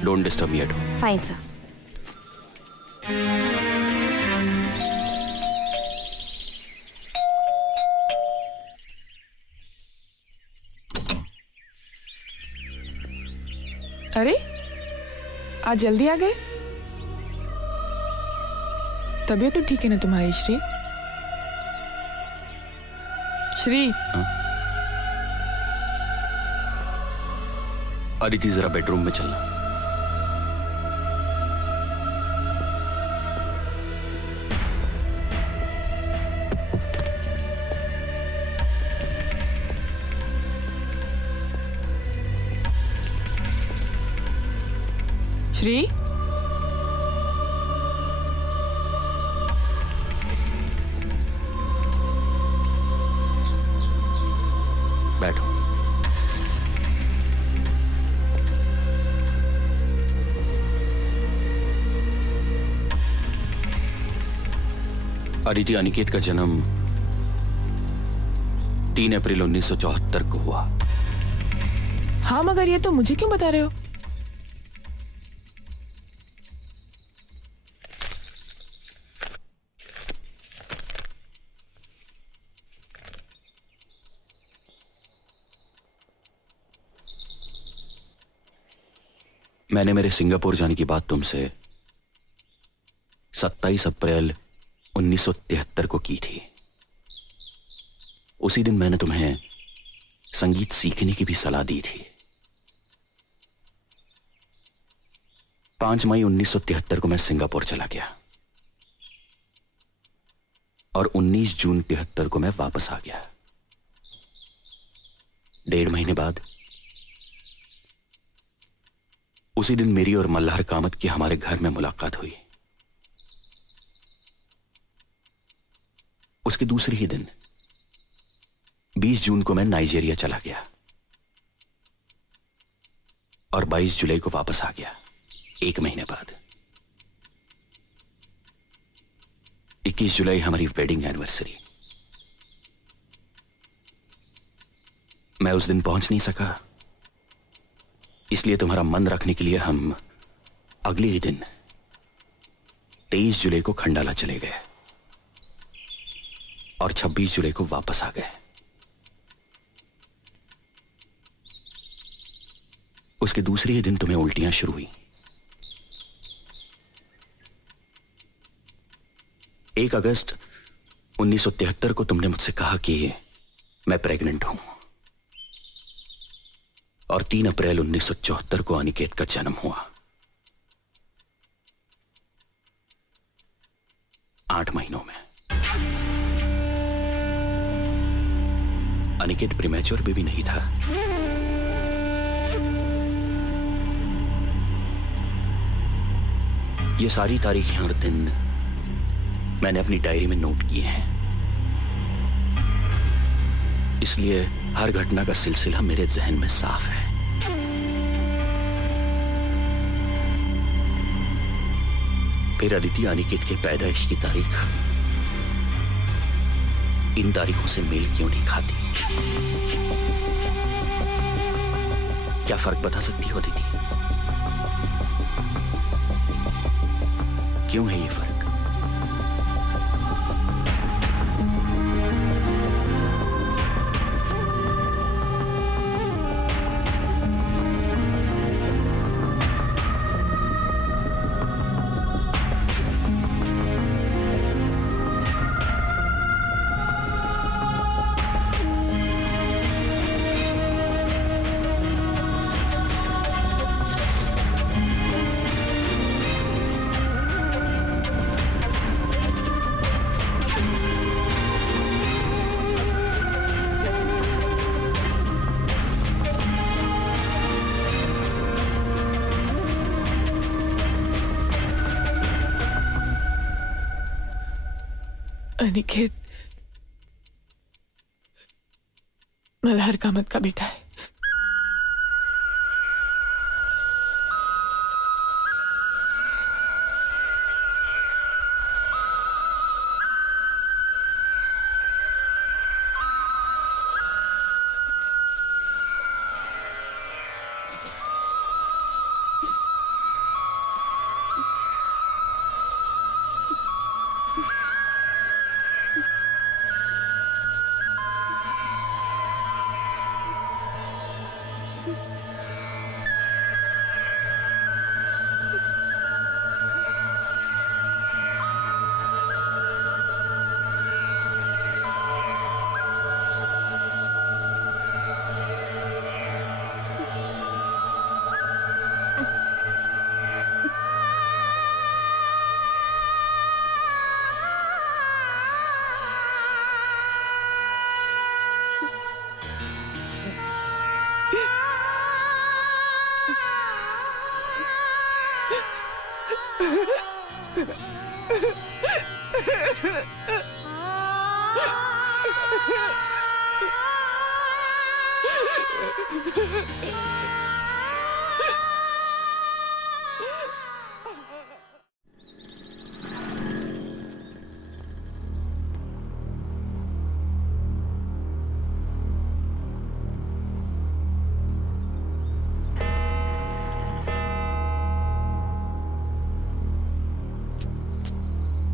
Don't disturb me at home. Fine sir. अरे आज जल्दी आ गए? तबीयत तो ठीक है ना तुम्हारी श्री? श्री, अदिति, जरा बेडरूम में चलना। श्री, बैठो। अदिति, अनिकेत का जन्म 3 अप्रैल 1974 को हुआ। हाँ मगर ये तो मुझे क्यों बता रहे हो? मैंने मेरे सिंगापुर जाने की बात तुमसे 27 अप्रैल 1973 को की थी। उसी दिन मैंने तुम्हें संगीत सीखने की भी सलाह दी थी। 5 मई 1973 को मैं सिंगापुर चला गया और 19 जून 73 को मैं वापस आ गया। 1.5 महीने बाद उसी दिन मेरी और मल्हार कामत की हमारे घर में मुलाकात हुई। उसके दूसरे ही दिन 20 जून को मैं नाइजीरिया चला गया और 22 जुलाई को वापस आ गया। 1 महीने बाद 21 जुलाई हमारी वेडिंग एनिवर्सरी। मैं उस दिन पहुंच नहीं सका, इसलिए तुम्हारा मन रखने के लिए हम अगले ही दिन 23 जुलाई को खंडाला चले गए और 26 जुलाई को वापस आ गए। उसके दूसरे ही दिन तुम्हें उल्टियां शुरू हुई। 1 अगस्त 1973 को तुमने मुझसे कहा कि मैं प्रेग्नेंट हूं और 3 अप्रैल 1974 को अनिकेत का जन्म हुआ। 8 महीनों में। अनिकेत प्रीमैच्योर बेबी नहीं था। ये सारी तारीखें और दिन मैंने अपनी डायरी में नोट किए हैं, इसलिए हर घटना का सिलसिला मेरे जहन में साफ है। फिर अदिति अनिकेत के पैदाइश की तारीख इन तारीखों से मेल क्यों नहीं खाती? क्या फर्क बता सकती हो अदिति? क्यों है ये फर्क? अनिकेत मल्हार कामत का बेटा है।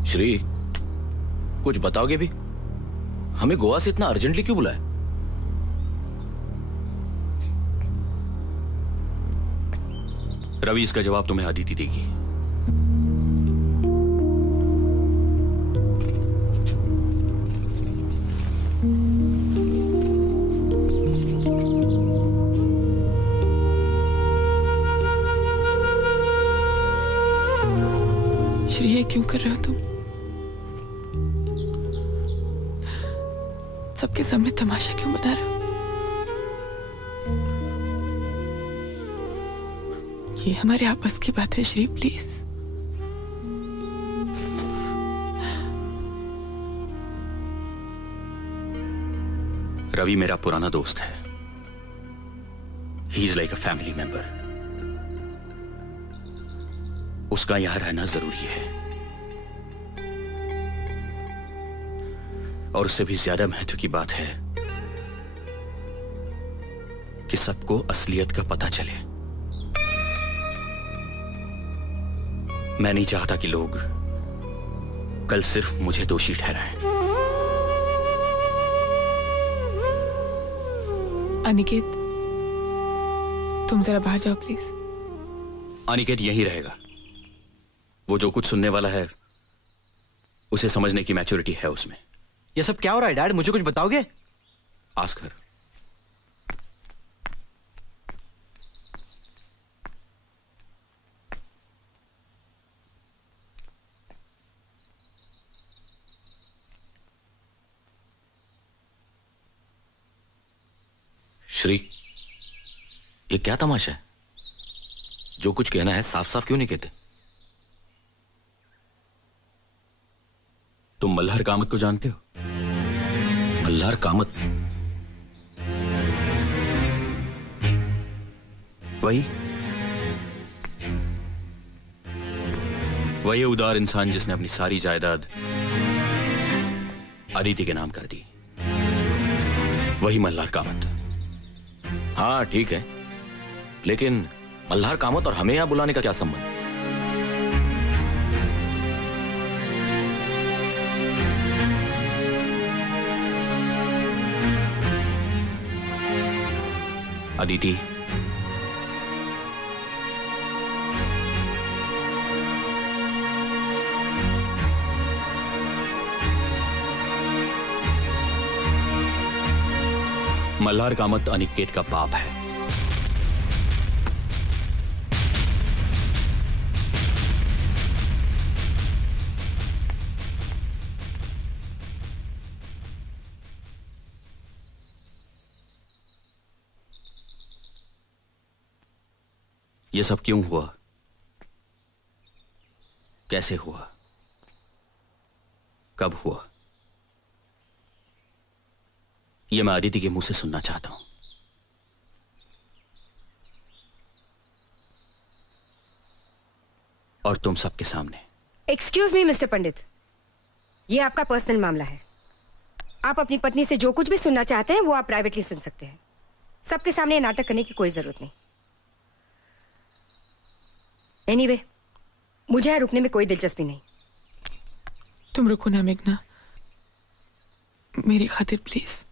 श्री, कुछ बताओगे भी? हमें गोवा से इतना अर्जेंटली क्यों बुलाया? रवि, इसका जवाब तुम्हें अदिति देगी। श्री, ये क्यों कर रहे हो तुम? सबके सामने तमाशा क्यों बना रहे हो? ये हमारे आपस की बात है श्री, प्लीज। रवि मेरा पुराना दोस्त है। He is like a family member. उसका यहां रहना जरूरी है, और उससे भी ज्यादा महत्व की बात है कि सबको असलियत का पता चले। मैं नहीं चाहता कि लोग कल सिर्फ मुझे दोषी ठहराएं। अनिकेत, तुम जरा बाहर जाओ प्लीज। अनिकेत यहीं रहेगा। वो जो कुछ सुनने वाला है उसे समझने की मैच्योरिटी है उसमें। ये सब क्या हो रहा है डैड? मुझे कुछ बताओगे? Ask her. श्री, ये क्या तमाशा है? जो कुछ कहना है साफ साफ क्यों नहीं कहते? तुम मल्हार कामत को जानते हो? मल्हार कामत? वही उदार इंसान जिसने अपनी सारी जायदाद अदिति के नाम कर दी। वही मल्हार कामत। हाँ ठीक है, लेकिन मल्हार कामत और हमें यहां बुलाने का क्या संबंध? अदिति, मल्हार कामत अनिकेत का बाप है। ये सब क्यों हुआ? कैसे हुआ? कब हुआ? ये मैं अदिति के मुंह से सुनना चाहता हूं। और तुम सबके सामने। एक्सक्यूज मी मिस्टर पंडित, ये आपका पर्सनल मामला है। आप अपनी पत्नी से जो कुछ भी सुनना चाहते हैं वो आप प्राइवेटली सुन सकते हैं। सबके सामने नाटक करने की कोई जरूरत नहीं। एनीवे, मुझे यहाँ रुकने में कोई दिलचस्पी नहीं। तुम रुको ना मेघना, मेरी खातिर प्लीज।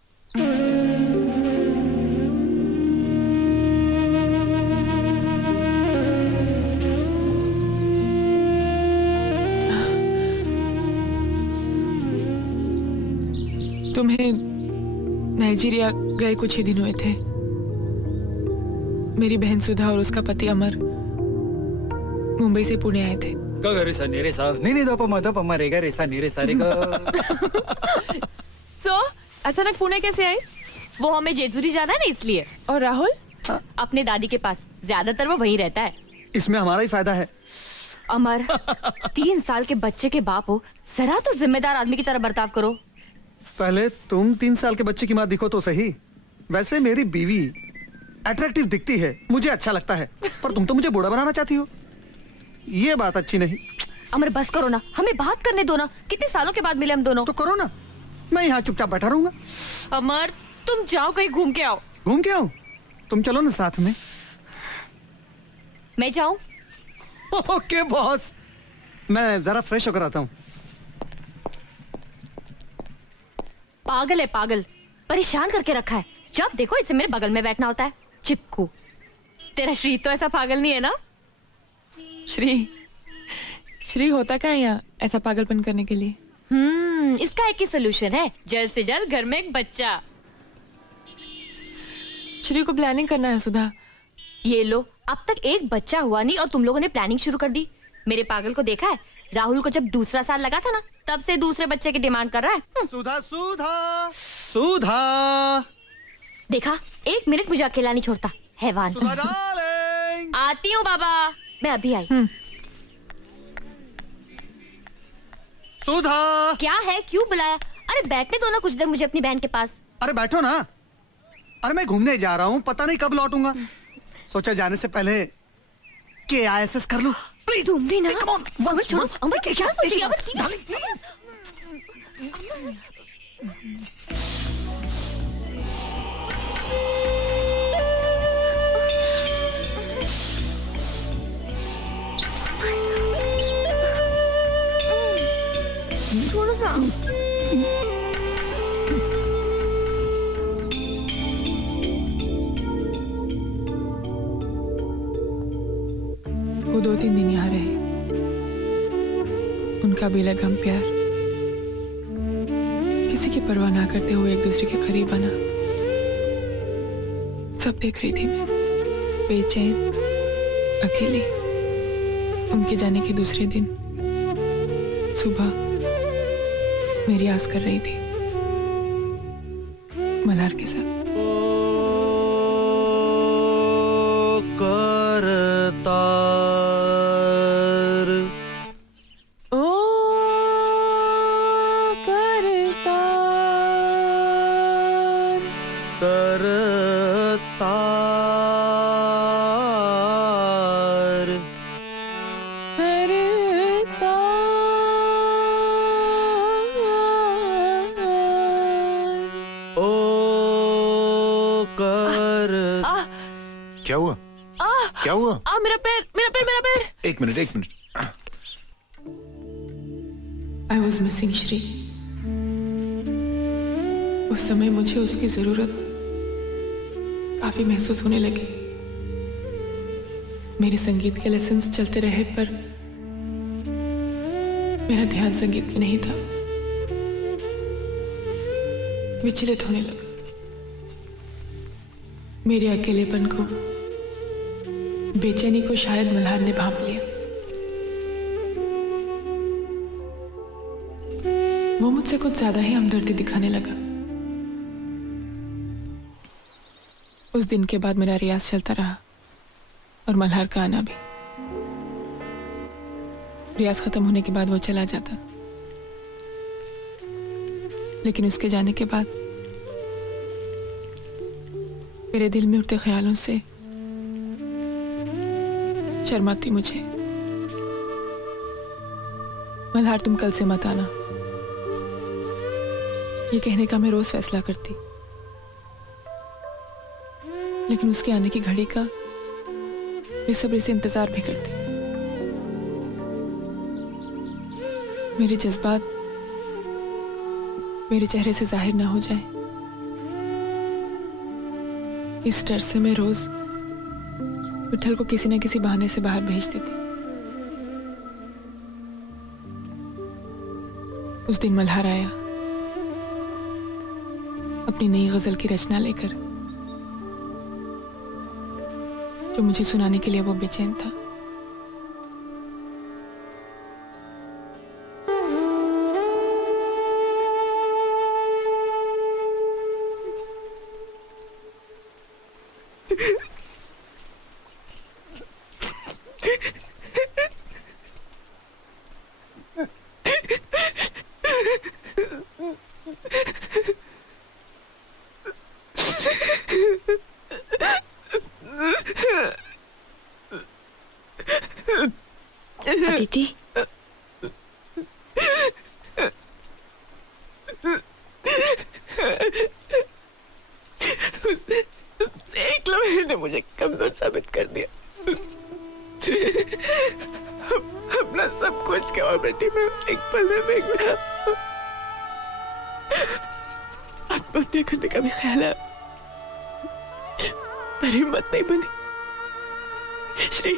तुम्हें नाइजीरिया गए कुछ ही दिन हुए थे। मेरी बहन सुधा और उसका पति अमर मुंबई से पुणे आए थे। सो अचानक पुणे कैसे आए? वो हमें जेजूरी जाना है ना, इसलिए। और राहुल? अपने दादी के पास, ज्यादातर वो वहीं रहता है। इसमें हमारा ही फायदा है। अमर, 3 साल के बच्चे के बाप हो, जरा तो जिम्मेदार आदमी की तरह बर्ताव करो। पहले तुम 3 साल के बच्चे की माँ दिखो तो सही। वैसे मेरी बीवी अट्रैक्टिव दिखती है, मुझे अच्छा लगता है, पर तुम तो मुझे बूढ़ा बनाना चाहती हो। ये बात अच्छी नहीं। अमर बस करो ना, हमें बात करने दो ना। कितने सालों के बाद मिले हम दोनों। तो करो ना, मैं यहाँ चुपचाप बैठा रहूंगा। अमर तुम जाओ, कहीं घूम के आओ। घूम के आओ? तुम चलो ना साथ में। मैं जाऊं? ओके बॉस, मैं जरा फ्रेश होकर आता हूँ। पागल है पागल, परेशान करके रखा है। जब देखो इसे मेरे बगल में बैठना होता है, चिपकू। तेरा श्री तो ऐसा पागल नहीं है ना? श्री होता क्या है यहाँ ऐसा पागलपन करने के लिए? इसका एक ही सोल्यूशन है, जल्द से जल्द घर में एक बच्चा। श्री को प्लानिंग करना है सुधा। ये लो, अब तक एक बच्चा हुआ नहीं और तुम लोगों ने प्लानिंग शुरू कर दी। मेरे पागल को देखा है? राहुल को जब दूसरा साल लगा था ना, तब से दूसरे बच्चे की डिमांड कर रहा है। सुधा सुधा सुधा, देखा, 1 मिनट मुझे अकेला नहीं छोड़ता हैवान। सुधा डार्लिंग। आती हूँ बाबा, मैं अभी आई। सुधा। क्या है, क्यों बुलाया? अरे बैठने दो ना कुछ देर मुझे अपनी बहन के पास। अरे बैठो ना। अरे मैं घूमने जा रहा हूँ, पता नहीं कब लौटूंगा। सोचा जाने से पहले KISS कर लूं। प्लीज तुम भी ना। अमर छोड़ो, अमर क्या सोचेगी? अमर छोड़ो ना। वो 2-3 दिन यहाँ रहे। उनका बेलगाम प्यार किसी की परवाह ना करते हुए एक दूसरे के करीब बना। सब देख रही थी मैं, बेचैन, अकेली। उनके जाने के दूसरे दिन सुबह मेरी आस कर रही थी मल्हार के साथ। करतार ओ करतार, करतार करतार। ओ कर क्या हुआ? क्या हुआ? मेरा पैर, मेरा पैर, मेरा पैर। एक मिनट, एक minute. I was missing Shri. उस समय मुझे उसकी जरूरत काफी महसूस होने लगी। मेरे संगीत के लेसन्स चलते रहे पर मेरा ध्यान संगीत में नहीं था। विचलित होने लगा। मेरे अकेलेपन को, बेचैनी को शायद मल्हार ने भांप लिया। वो मुझसे कुछ ज्यादा ही हमदर्दी दिखाने लगा। उस दिन के बाद मेरा रियाज चलता रहा और मल्हार का आना भी। रियाज खत्म होने के बाद वो चला जाता, लेकिन उसके जाने के बाद मेरे दिल में उठते ख्यालों से शर्माती मुझे। मल्हार तुम कल से मत आना, ये कहने का मैं रोज फैसला करती, लेकिन उसके आने की घड़ी का बेसब्री से इंतजार भी करती। मेरे जज्बात मेरे चेहरे से जाहिर ना हो जाए, इस डर से मैं रोज विठल को किसी न किसी बहाने से बाहर भेज देती। उस दिन मल्हार आया अपनी नई गजल की रचना लेकर, जो मुझे सुनाने के लिए वो बेचैन था। अदिति, एक लम्हे ने मुझे कमजोर साबित कर दिया। अपना सब कुछ गवा बेटी, मैं एक पल में फेंक दिया। आत्महत्या करने का भी ख्याल है, पर हिम्मत नहीं बनी। श्री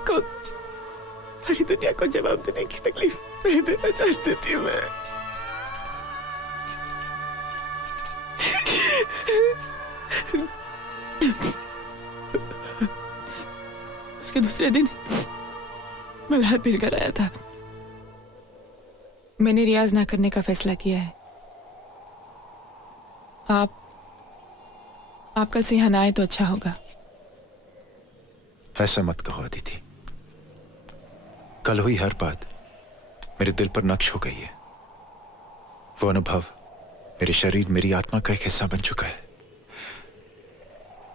को सारी दुनिया को जवाब देने की तकलीफ नहीं देना चाहती थी मैं। उसके दूसरे दिन मल्हार फिर घर आया था। मैंने रियाज ना करने का फैसला किया है। आप कल से यहाँ ना आए तो अच्छा होगा। ऐसा मत कहो अदिति, कल हुई हर बात मेरे दिल पर नक्श हो गई है। वो अनुभव मेरे शरीर, मेरी आत्मा का एक हिस्सा बन चुका है।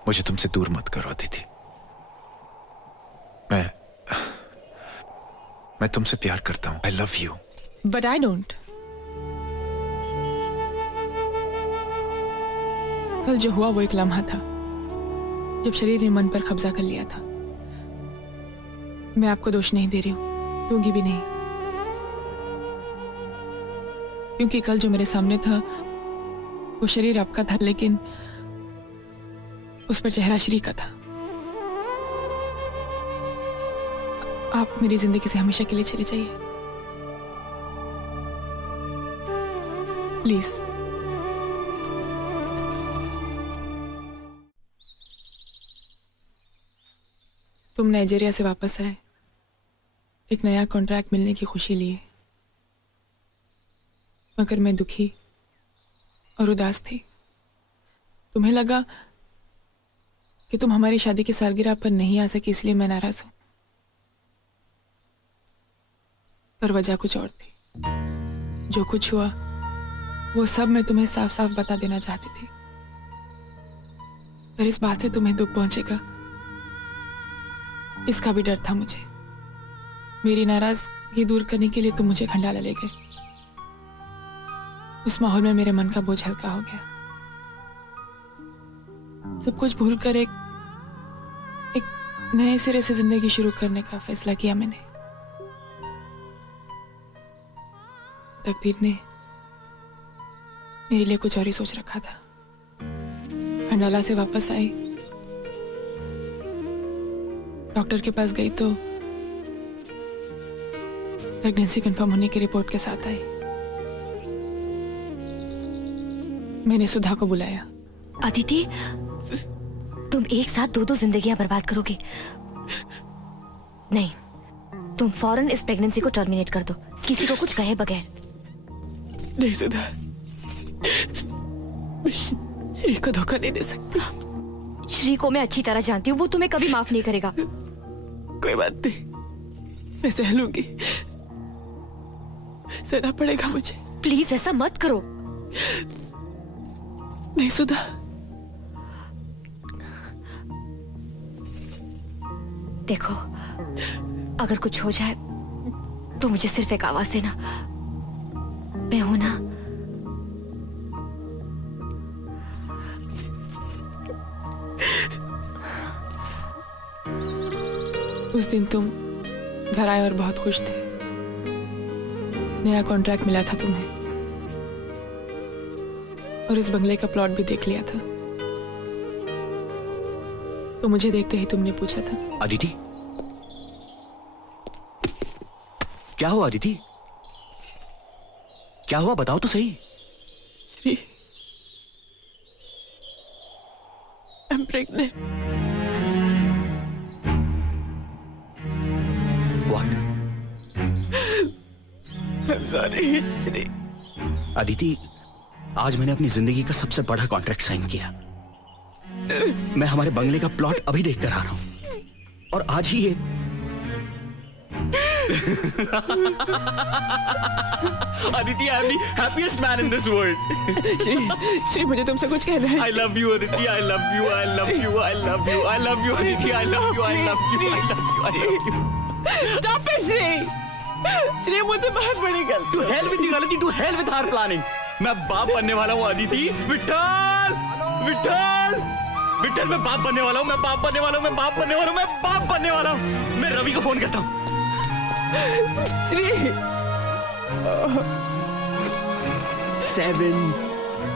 मुझे तुमसे दूर मत करो अदिति। मैं तुमसे प्यार करता हूं। I love you. But I don't. कल जो हुआ वो एक लम्हा था जब शरीर ने मन पर कब्जा कर लिया था। मैं आपको दोष नहीं दे रही हूं, दूंगी भी नहीं, क्योंकि कल जो मेरे सामने था वो शरीर आपका था, लेकिन उस पर चेहरा श्री का था। आप मेरी जिंदगी से हमेशा के लिए चले जाइए प्लीज। तुम नाइजीरिया से वापस आए, एक नया कॉन्ट्रैक्ट मिलने की खुशी लिए, मगर मैं दुखी और उदास थी। तुम्हें लगा कि तुम हमारी शादी की सालगिरह पर नहीं आ सकी, इसलिए मैं नाराज हूं, पर वजह कुछ और थी। जो कुछ हुआ वो सब मैं तुम्हें साफ साफ बता देना चाहती थी, पर इस बात से तुम्हें दुख पहुंचेगा इसका भी डर था मुझे। मेरी नाराजगी दूर करने के लिए तुम मुझे खंडाला ले गए। उस माहौल में मेरे मन का बोझ हल्का हो गया। सब कुछ भूलकर एक नए सिरे से जिंदगी शुरू करने का फैसला किया मैंने। तकदीर ने मेरे लिए कुछ और ही सोच रखा था। खंडाला से वापस आई, डॉक्टर के पास गई तो प्रेगनेंसी कंफर्म होने की रिपोर्ट के साथ आई। मैंने सुधा को बुलाया। अदिति, तुम एक साथ दो दो जिंदगियां बर्बाद करोगे। नहीं, तुम फौरन इस प्रेगनेंसी को टर्मिनेट कर दो, किसी को कुछ कहे बगैर। नहीं सुधा, श्री को धोखा नहीं दे सकती। श्री को मैं अच्छी तरह जानती हूँ, वो तुम्हें कभी माफ नहीं करेगा। कोई बात नहीं, मैं सह लूंगी, सहना पड़ेगा मुझे। प्लीज ऐसा मत करो। नहीं सुधा, देखो, अगर कुछ हो जाए तो मुझे सिर्फ एक आवाज देना। मैं हूं ना। उस दिन तुम घर आए और बहुत खुश थे। नया कॉन्ट्रैक्ट मिला था तुम्हें और इस बंगले का प्लॉट भी देख लिया था। तो मुझे देखते ही तुमने पूछा था, अदिति, क्या हुआ? अदिति, क्या हुआ? बताओ तो सही। Shri, I'm pregnant. What? I'm sorry, Shri. Aditi, आज मैंने अपनी जिंदगी का सबसे बड़ा कॉन्ट्रैक्ट साइन किया। मैं हमारे बंगले का प्लॉट अभी देख कर आ रहा हूं और आज ही ये Aditi, I am the happiest man in this world. Shri, मुझे तुमसे कुछ कहना है। I love you, Aditi. I love you. I love you. I love you. I love you, Aditi. I love you. I love you. I love you. I love you. Stop it, Shri. Shri, मुझे बहुत बड़ी गलती। To hell with the गलती, to hell with her planning. मैं बाप बनने वाला हूँ अदिति। विठल, विठल, विठल, मैं बाप बनने वाला हूँ। मैं बाप बनने वाला हूँ। मैं बाप बनने वाला हूँ। मैं बाप बनने वाला हूँ। मैं रवि को फोन करता हूँ। श्री, 7,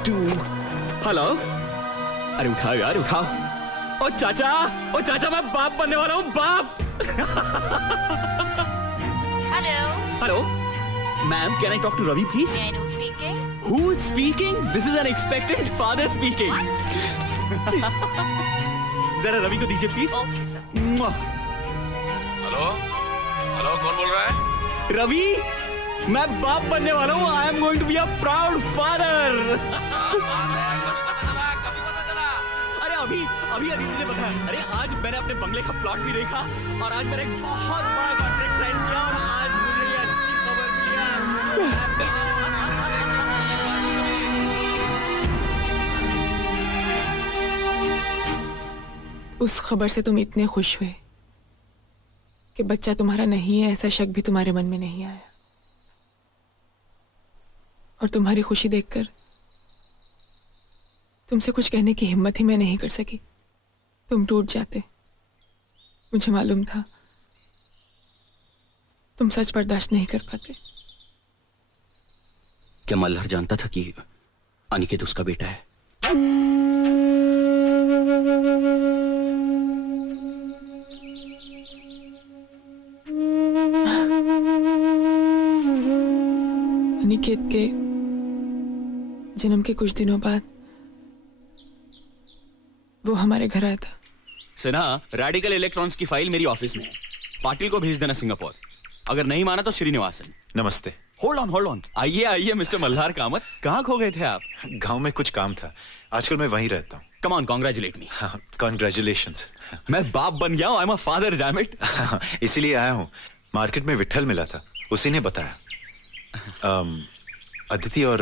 2, हेलो। अरे उठाओ यार, उठाओ। ओ चाचा, मैं बाप बनने वाला हूँ, बाप। Hello. Hello, ma'am, can I talk to Ravi please? Speaking. Who is speaking? This is an expectant father speaking. जरा रवि को दीजिए please. Okay sir. Hello, hello, कौन बोल रहा है? रवि, मैं बाप बनने वाला हूँ। I am going to be a proud father. अरे अभी अदिति ने बताया। अरे आज मैंने अपने बंगले का प्लॉट भी देखा और आज मैंने एक बहुत बड़ा कॉन्ट्रैक्ट साइन किया और आज मुझे ये अच्छी खबर मिली है। उस खबर से तुम इतने खुश हुए कि बच्चा तुम्हारा नहीं है, ऐसा शक भी तुम्हारे मन में नहीं आया। और तुम्हारी खुशी देखकर तुमसे कुछ कहने की हिम्मत ही मैं नहीं कर सकी। तुम टूट जाते। मुझे मालूम था तुम सच बर्दाश्त नहीं कर पाते। क्या मल्हार जानता था कि अनिकेत उसका बेटा है? अनिकेत के जन्म के कुछ दिनों बाद वो हमारे घर आया था। सिन्हा, रेडिकल इलेक्ट्रॉन्स की फाइल मेरी ऑफिस में है। पाटिल को भेज देना सिंगापुर। अगर नहीं माना तो श्रीनिवासन। नमस्ते। Hold on. आइए आइए मिस्टर मल्हार कामत, कहाँ खो गए थे आप? गांव में कुछ काम था, आजकल मैं वहीं रहता हूँ। कम ऑन, कांग्रेचुलेट मी। हाँ, कॉन्ग्रेचुलेशंस। मैं बाप बन गया हूँ। I am a father, damn it. इसीलिए आया हूँ। मार्केट में विट्ठल मिला था, उसी ने बताया। अदिति और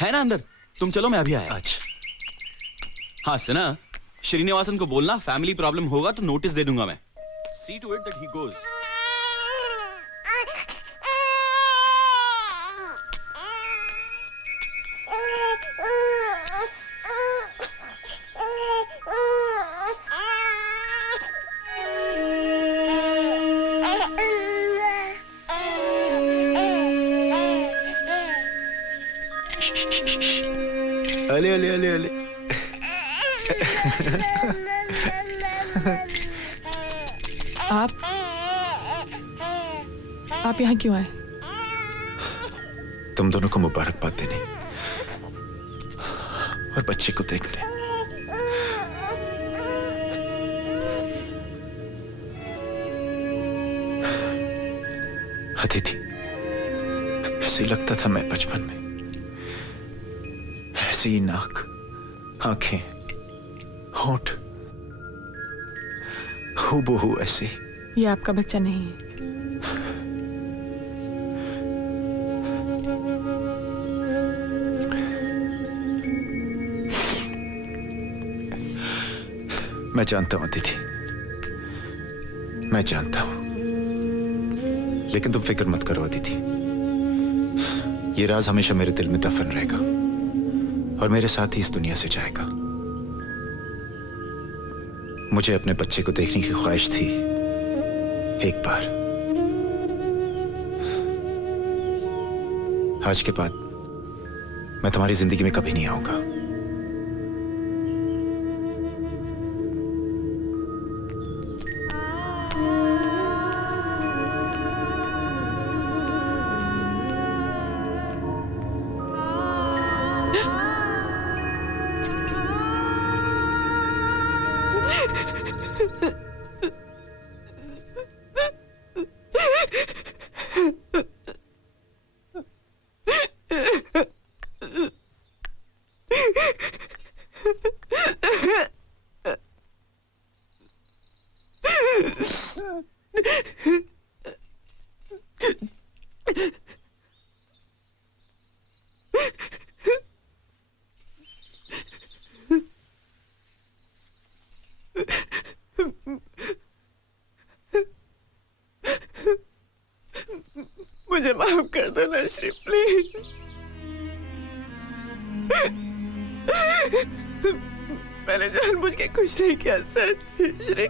है ना अंदर? तुम चलो, मैं अभी आया। अच्छा। हाँ सिन्हा, श्रीनिवासन को बोलना फैमिली प्रॉब्लम होगा तो नोटिस दे दूंगा मैं। See to it that he goes. अले अले अले अले। आप यहाँ क्यों आए? तुम दोनों को मुबारकबाद देने और बच्चे को देखने। अदिति, ऐसे ही लगता था मैं बचपन में, ऐसी ही नाक, आंखें, होंठ, हूबहू ऐसे। ये आपका बच्चा नहीं है। मैं जानता हूं अदिति, मैं जानता हूं, लेकिन तुम फिक्र मत करो अदिति। ये राज हमेशा मेरे दिल में दफन रहेगा और मेरे साथ ही इस दुनिया से जाएगा। मुझे अपने बच्चे को देखने की ख्वाहिश थी एक बार। आज के बाद मैं तुम्हारी जिंदगी में कभी नहीं आऊंगा। मुझे माफ कर दो ना श्री, प्लीज। मैंने जानबूझ के कुछ नहीं किया, सच श्री।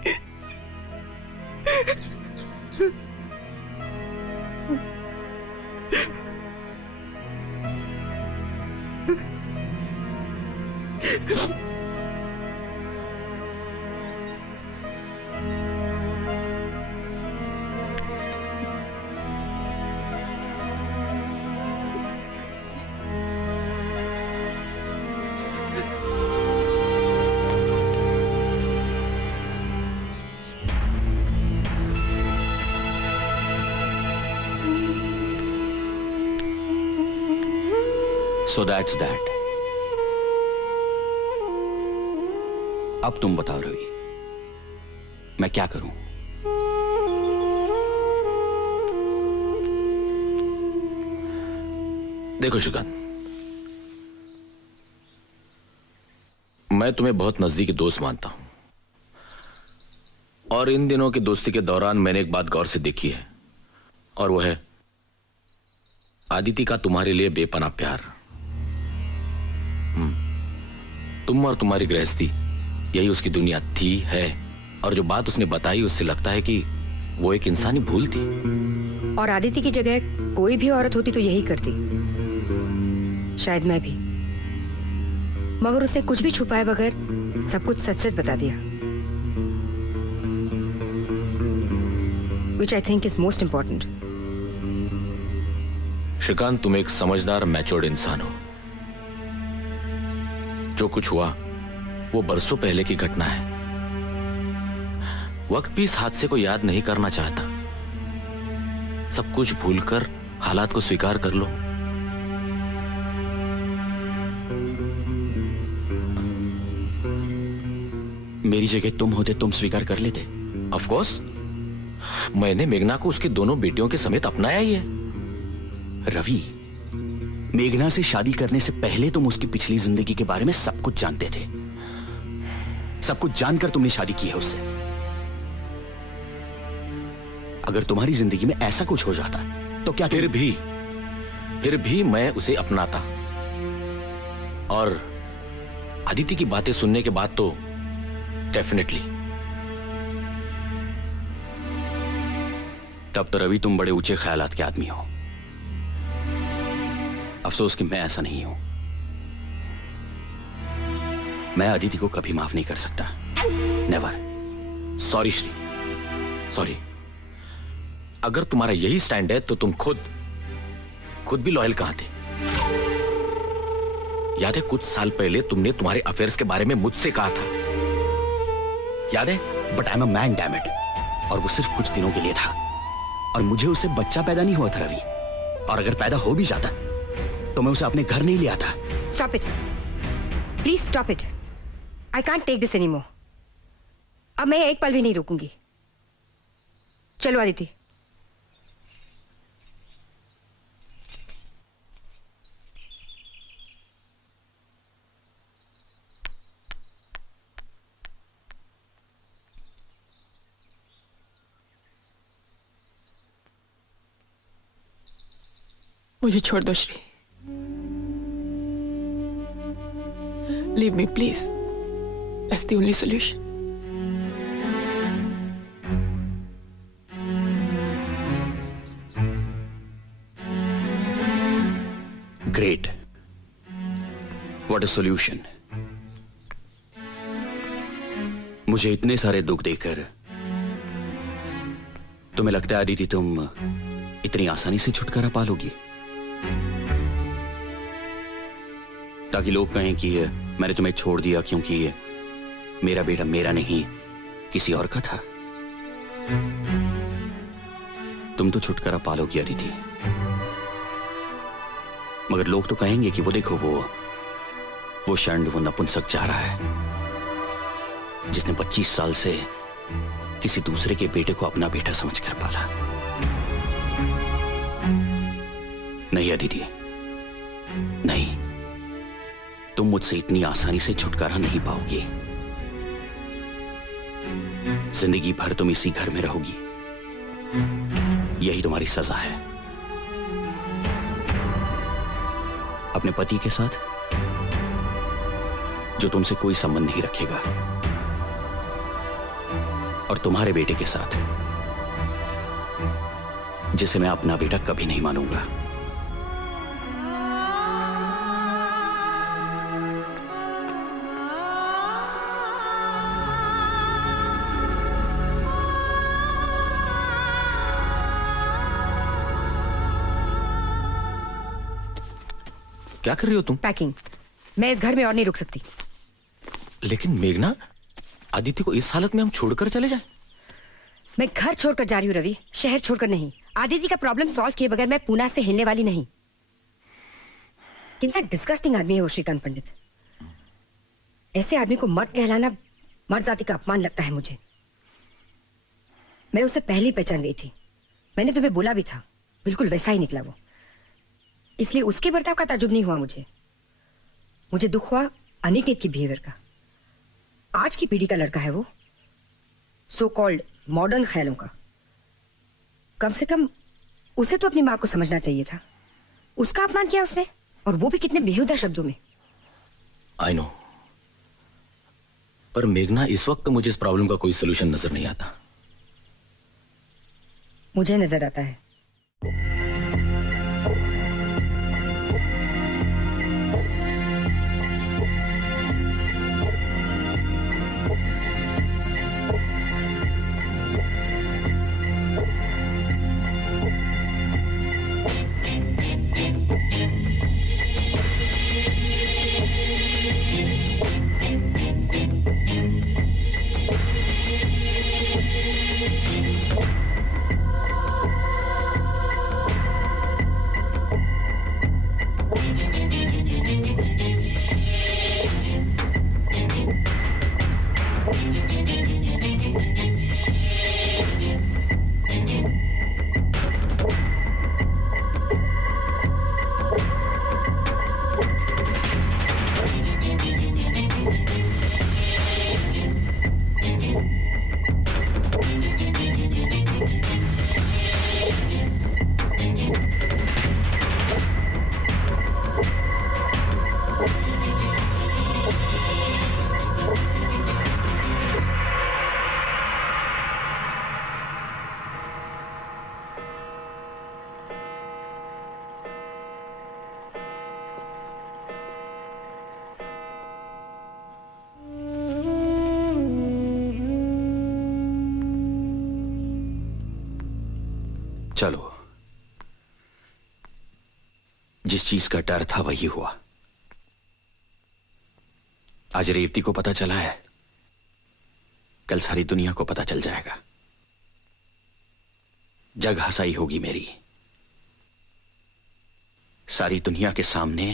So that's that. अब तुम बताओ रवि, मैं क्या करूं? देखो श्रीकांत, मैं तुम्हें बहुत नजदीकी दोस्त मानता हूं, और इन दिनों की दोस्ती के दौरान मैंने एक बात गौर से देखी है, और वो है आदिति का तुम्हारे लिए बेपनाह प्यार। तुम और तुम्हारी गृहस्थी, यही उसकी दुनिया थी, है, और जो बात उसने बताई उससे लगता है कि वो एक इंसानी भूल थी। और आदिति की जगह कोई भी औरत होती तो यही करती, शायद मैं भी, मगर उसने कुछ भी छुपाए बगैर सब कुछ सच सच बता दिया, which I think is most important. Shrikant, तुम एक समझदार मैच्योर्ड इंसान हो। जो कुछ हुआ वो बरसों पहले की घटना है, वक्त भी इस हादसे को याद नहीं करना चाहता। सब कुछ भूलकर हालात को स्वीकार कर लो। मेरी जगह तुम होते, तुम स्वीकार कर लेते? ऑफ कोर्स, मैंने मेघना को उसकी दोनों बेटियों के समेत अपनाया ही है। रवि, मेघना से शादी करने से पहले तुम उसकी पिछली जिंदगी के बारे में सब कुछ जानते थे। सब कुछ जानकर तुमने शादी की है उससे। अगर तुम्हारी जिंदगी में ऐसा कुछ हो जाता तो क्या फिर भी मैं उसे अपनाता। और अदिति की बातें सुनने के बाद तो डेफिनेटली। तब तो रवि तुम बड़े ऊंचे ख्यालात के आदमी हो। अफसोस कि मैं ऐसा नहीं हूं। मैं अदिति को कभी माफ नहीं कर सकता। नेवर। Sorry Shri, sorry. अगर तुम्हारा यही स्टैंड है तो तुम खुद भी लॉयल कहां थे? याद है कुछ साल पहले तुमने तुम्हारे अफेयर्स के बारे में मुझसे कहा था, याद है? But I am a man, damn it. और वो सिर्फ कुछ दिनों के लिए था। और मुझे उससे बच्चा पैदा नहीं हुआ था रवि। और अगर पैदा हो भी जाता तो मैं उसे अपने घर नहीं ले आता। Stop it, please stop it. I can't take this anymore. अब मैं एक पल भी नहीं रुकूंगी। चलो अदिति। मुझे छोड़ दो Shri. Leave me please. That's the only solution. Great. What a solution. मुझे इतने सारे दुख देकर तुम्हें लगता है अदिति तुम इतनी आसानी से छुटकारा पालोगी? ताकि लोग कहें कि मैंने तुम्हें छोड़ दिया क्योंकि मेरा बेटा मेरा नहीं किसी और का था। तुम तो छुटकारा पालोगी अदिति, मगर लोग तो कहेंगे कि वो देखो वो षंड, वो नपुंसक जा रहा है जिसने 25 साल से किसी दूसरे के बेटे को अपना बेटा समझकर पाला। नहीं अदिति, नहीं, तुम मुझसे इतनी आसानी से छुटकारा नहीं पाओगी। जिंदगी भर तुम इसी घर में रहोगी। यही तुम्हारी सजा है। अपने पति के साथ जो तुमसे कोई संबंध नहीं रखेगा, और तुम्हारे बेटे के साथ जिसे मैं अपना बेटा कभी नहीं मानूंगा। क्या कर रही हो तुम? पैकिंग। मैं इस घर में और नहीं रुक सकती। लेकिन मेघना, आदित्य को इस हालत में हम छोड़कर चले जाएं? मैं घर छोड़कर जा रही हूँ रवि, शहर छोड़कर नहीं। आदित्य का प्रॉब्लम सॉल्व किए बगैर मैं पूना से हिलने वाली नहीं। कितना डिस्गस्टिंग आदमी है वो श्रीकांत पंडित। ऐसे आदमी को मर्द कहलाना मर्द जाति का अपमान लगता है मुझे। मैं उसे पहले ही पहचान गई थी। मैंने तुम्हें बोला भी था, बिल्कुल वैसा ही निकला वो। इसलिए उसके बर्ताव का ताज्जुब नहीं हुआ मुझे दुख हुआ अनिकेत की बिहेवियर का। आज की पीढ़ी का लड़का है वो, सो कॉल्ड मॉडर्न ख्यालों का। कम से कम उसे तो अपनी मां को समझना चाहिए था। उसका अपमान किया उसने, और वो भी कितने बेहुदा शब्दों में। आई नो, पर मेघना इस वक्त मुझे इस प्रॉब्लम का कोई सोल्यूशन नजर नहीं आता। मुझे नजर आता है। चलो, जिस चीज का डर था वही हुआ। आज रेवती को पता चला है, कल सारी दुनिया को पता चल जाएगा। जग हंसाई होगी मेरी। सारी दुनिया के सामने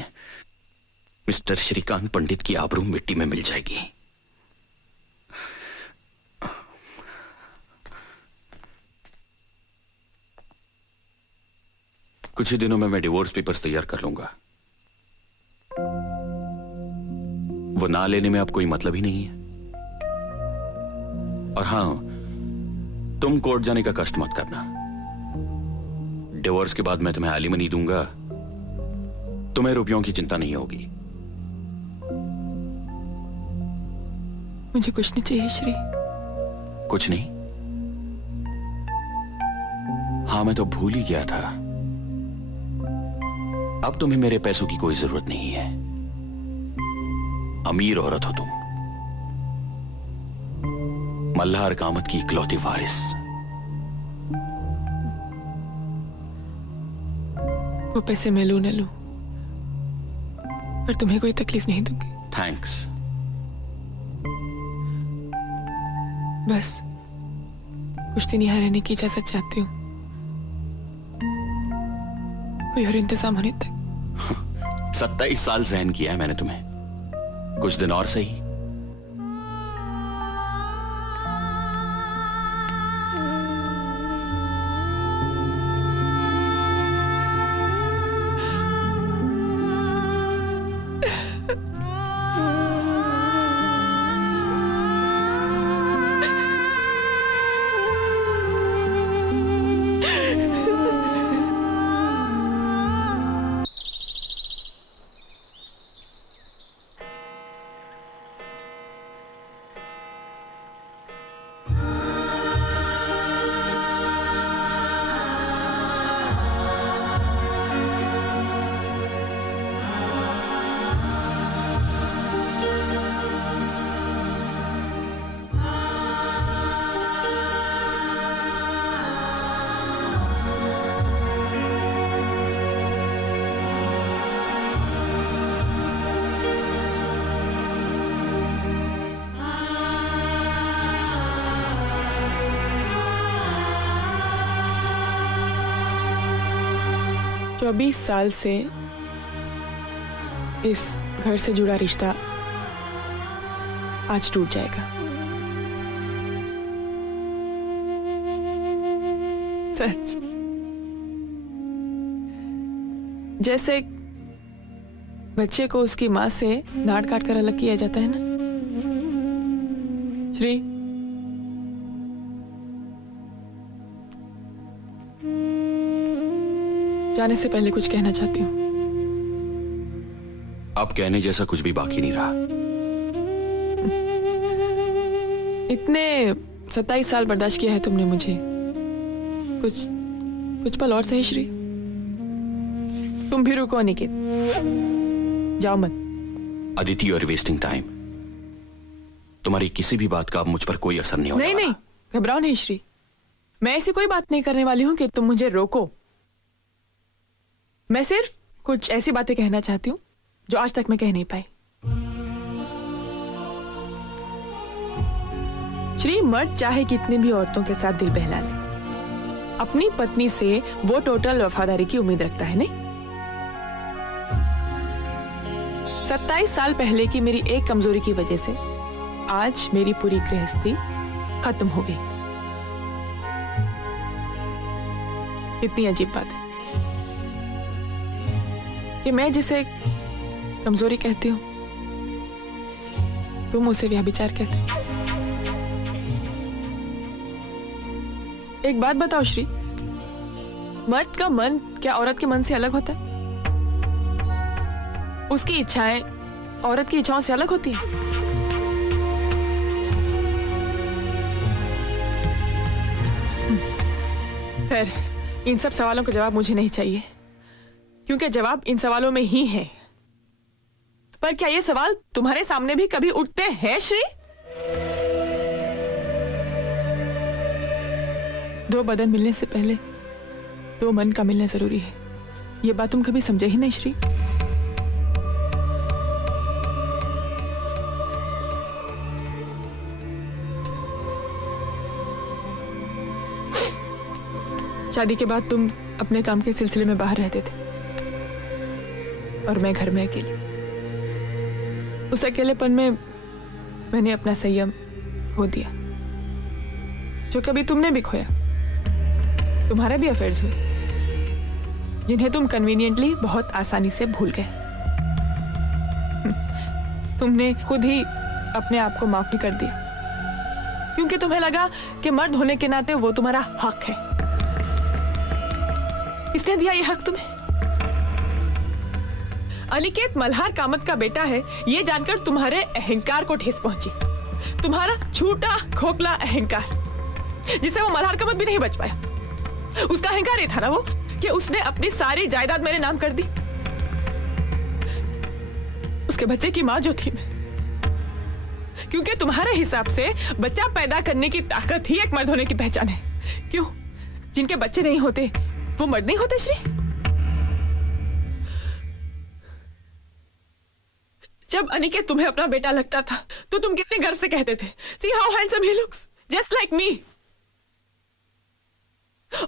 मिस्टर श्रीकांत पंडित की आबरू मिट्टी में मिल जाएगी। कुछ ही दिनों में मैं डिवोर्स पेपर्स तैयार कर लूंगा। वो ना लेने में अब कोई मतलब ही नहीं है। और हां, तुम कोर्ट जाने का कष्ट मत करना। डिवोर्स के बाद मैं तुम्हें एलिमनी दूंगा, तुम्हें रुपयों की चिंता नहीं होगी। मुझे कुछ नहीं चाहिए श्री। कुछ नहीं? हाँ, मैं तो भूल ही गया था। अब तुम्हें मेरे पैसों की कोई जरूरत नहीं है। अमीर औरत हो तुम, मल्हार कामत की इकलौती वारिस। वो पैसे मैं लूं न लूं, पर तुम्हें कोई तकलीफ नहीं दूंगी। थैंक्स। बस कुछ दिन यहाँ रहने की इजाजत चाहती हूँ, कोई और इंतजाम होने तक। 27 साल सहन किया है मैंने तुम्हें, कुछ दिन और सही। तो 20 साल से इस घर से जुड़ा रिश्ता आज टूट जाएगा। सच, जैसे बच्चे को उसकी मां से डांट काट कर अलग किया जाता है ना श्री। जाने से पहले कुछ कहना चाहती हूँ। अब कहने जैसा कुछ भी बाकी नहीं रहा। इतने 27 साल बर्दाश्त किया है तुमने मुझे, कुछ पल और सही श्री। तुम भी रुको निकेत, जाओ मत। Aditi, you are wasting time. तुम्हारी किसी भी बात का अब मुझ पर कोई असर नहीं होने वाला। नहीं, घबराओ नहीं श्री। मैं ऐसी कोई बात नहीं करने वाली हूं कि तुम मुझे रोको। मैं सिर्फ कुछ ऐसी बातें कहना चाहती हूँ जो आज तक मैं कह नहीं पाई। श्री, मर्द चाहे कितनी भी औरतों के साथ दिल बहला ले, अपनी पत्नी से वो टोटल वफादारी की उम्मीद रखता है, नहीं? 27 साल पहले की मेरी एक कमजोरी की वजह से आज मेरी पूरी गृहस्थी खत्म हो गई। कितनी अजीब बात है कि मैं जिसे कमजोरी कहती हूं, तुम उसे व्यभिचार कहते हो। एक बात बताओ श्री, मर्द का मन क्या औरत के मन से अलग होता है? उसकी इच्छाएं औरत की इच्छाओं से अलग होती हैं? खैर, इन सब सवालों का जवाब मुझे नहीं चाहिए, क्योंकि जवाब इन सवालों में ही है। पर क्या ये सवाल तुम्हारे सामने भी कभी उठते हैं श्री? दो बदन मिलने से पहले दो मन का मिलना जरूरी है, ये बात तुम कभी समझे ही नहीं श्री। शादी के बाद तुम अपने काम के सिलसिले में बाहर रहते थे और मैं घर में अकेली। उस अकेलेपन में मैंने अपना संयम खो दिया, जो कभी तुमने भी खोया। तुम्हारे भी अफेयर्स हुए जिन्हें तुम कन्वीनियंटली बहुत आसानी से भूल गए। तुमने खुद ही अपने आप को माफ भी कर दिया, क्योंकि तुम्हें लगा कि मर्द होने के नाते वो तुम्हारा हक है। किसने दिया ये हक तुम्हें? अनिकेत मल्हार कामत का बेटा है, ये जानकर तुम्हारे अहंकार को ठेस पहुंची। तुम्हारा झूठा खोखला अहंकार, जिसे वो मल्हार कामत भी नहीं बच पाया। उसका अहंकार ये था ना वो कि उसने अपनी सारी जायदाद मेरे नाम कर दी। उसके बच्चे की मां जो थी मैं, क्योंकि तुम्हारे हिसाब से बच्चा पैदा करने की ताकत ही एक मर्द होने की पहचान है। क्यों? जिनके बच्चे नहीं होते वो मर्द नहीं होते श्री? जब अनिकेत तुम्हें अपना बेटा लगता था तो तुम कितने गर्व से कहते थे, See how handsome he looks, just like me।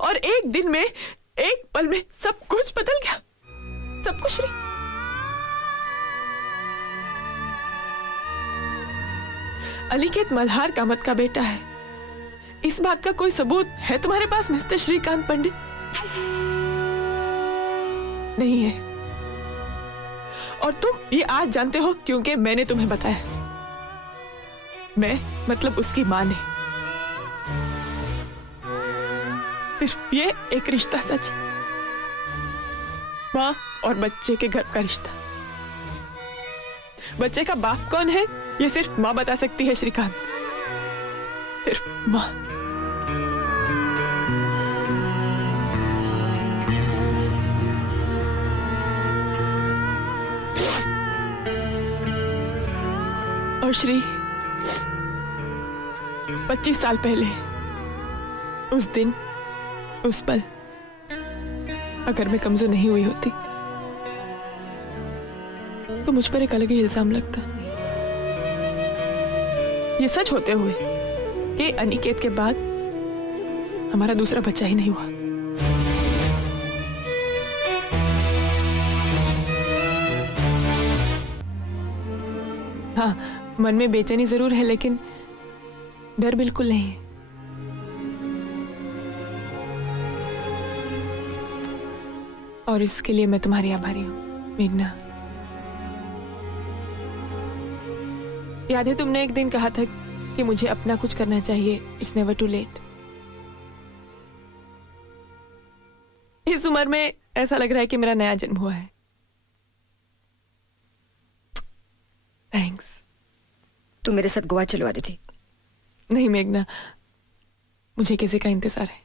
और एक दिन में, एक पल में सब कुछ बदल गया, सब कुछ श्री। अनिकेत मल्हार कामत का बेटा है, इस बात का कोई सबूत है तुम्हारे पास मिस्टर श्रीकांत पंडित? नहीं है। और तुम ये आज जानते हो क्योंकि मैंने तुम्हें बताया। मैं मतलब उसकी मां ने। सिर्फ ये एक रिश्ता सच, मां और बच्चे के घर का रिश्ता। बच्चे का बाप कौन है ये सिर्फ मां बता सकती है श्रीकांत, सिर्फ मां। और श्री, 25 साल पहले उस दिन, उस पल, अगर मैं कमजोर नहीं हुई होती तो मुझ पर एक अलग ही इल्जाम लगता। ये सच होते हुए कि अनिकेत के बाद हमारा दूसरा बच्चा ही नहीं हुआ। हाँ, मन में बेचैनी जरूर है, लेकिन डर बिल्कुल नहीं है। और इसके लिए मैं तुम्हारी आभारी हूं मेघना। याद है तुमने एक दिन कहा था कि मुझे अपना कुछ करना चाहिए, इट्स नेवर टू लेट। इस उम्र में ऐसा लग रहा है कि मेरा नया जन्म हुआ है। थैंक्स। तू मेरे साथ गोवा चलो आदिति। नहीं मेघना, मुझे किसी का इंतजार है।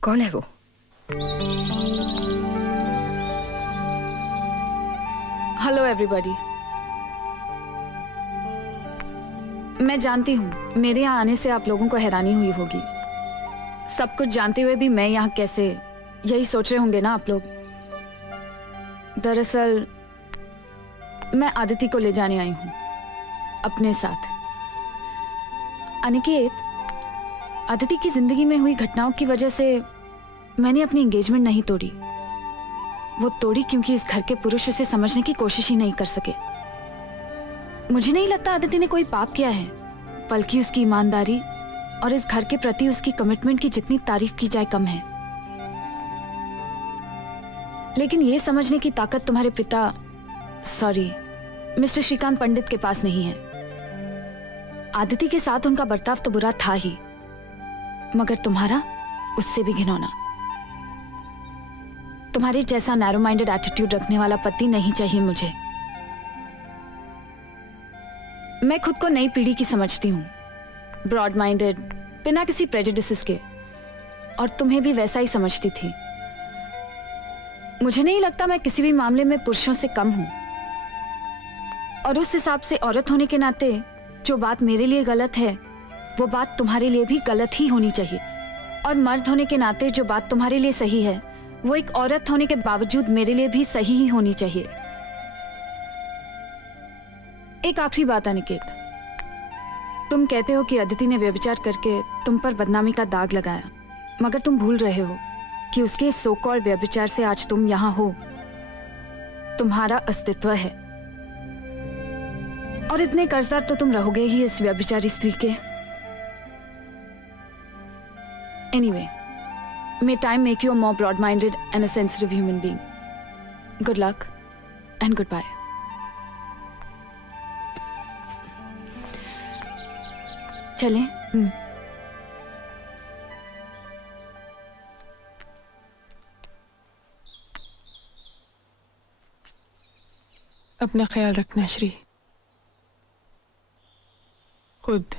कौन है वो? Hello everybody. मैं जानती हूँ मेरे यहाँ आने से आप लोगों को हैरानी हुई होगी। सब कुछ जानते हुए भी मैं यहाँ कैसे, यही सोच रहे होंगे ना आप लोग। दरअसल मैं आदिति को ले जाने आई हूँ अपने साथ। अनिकेत, आदिति की जिंदगी में हुई घटनाओं की वजह से मैंने अपनी एंगेजमेंट नहीं तोड़ी। वो तोड़ी क्योंकि इस घर के पुरुष उसे समझने की कोशिश ही नहीं कर सके। मुझे नहीं लगता आदिति ने कोई पाप किया है, बल्कि उसकी ईमानदारी और इस घर के प्रति उसकी कमिटमेंट की जितनी तारीफ की जाए कम है। लेकिन ये समझने की ताकत तुम्हारे पिता, सॉरी मिस्टर श्रीकांत पंडित के पास नहीं है। आदिति के साथ उनका बर्ताव तो बुरा था ही, मगर तुम्हारा उससे भी घिनौना। तुम्हारे जैसा नैरो माइंडेड एटीट्यूड रखने वाला पति नहीं चाहिए मुझे। मैं खुद को नई पीढ़ी की समझती हूँ, ब्रॉड माइंडेड, बिना किसी प्रेजुडिसेस के, और तुम्हें भी वैसा ही समझती थी। मुझे नहीं लगता मैं किसी भी मामले में पुरुषों से कम हूं, और उस हिसाब से औरत होने के नाते जो बात मेरे लिए गलत है वो बात तुम्हारे लिए भी गलत ही होनी चाहिए। और मर्द होने के नाते जो बात तुम्हारे लिए सही है वो एक औरत होने के बावजूद मेरे लिए भी सही ही होनी चाहिए। एक आखिरी बात अनिकेत, तुम कहते हो कि अदिति ने व्यभिचार करके तुम पर बदनामी का दाग लगाया, मगर तुम भूल रहे हो कि उसके सो कॉल्ड व्यभिचार से आज तुम यहां हो, तुम्हारा अस्तित्व है। और इतने कर्जदार तो तुम रहोगे ही इस व्यभिचारी स्त्री के। Anyway, may time make you a more broad-minded and a sensitive human being. Good luck and goodbye. चलें? अपना ख्याल रखना श्री, खुद।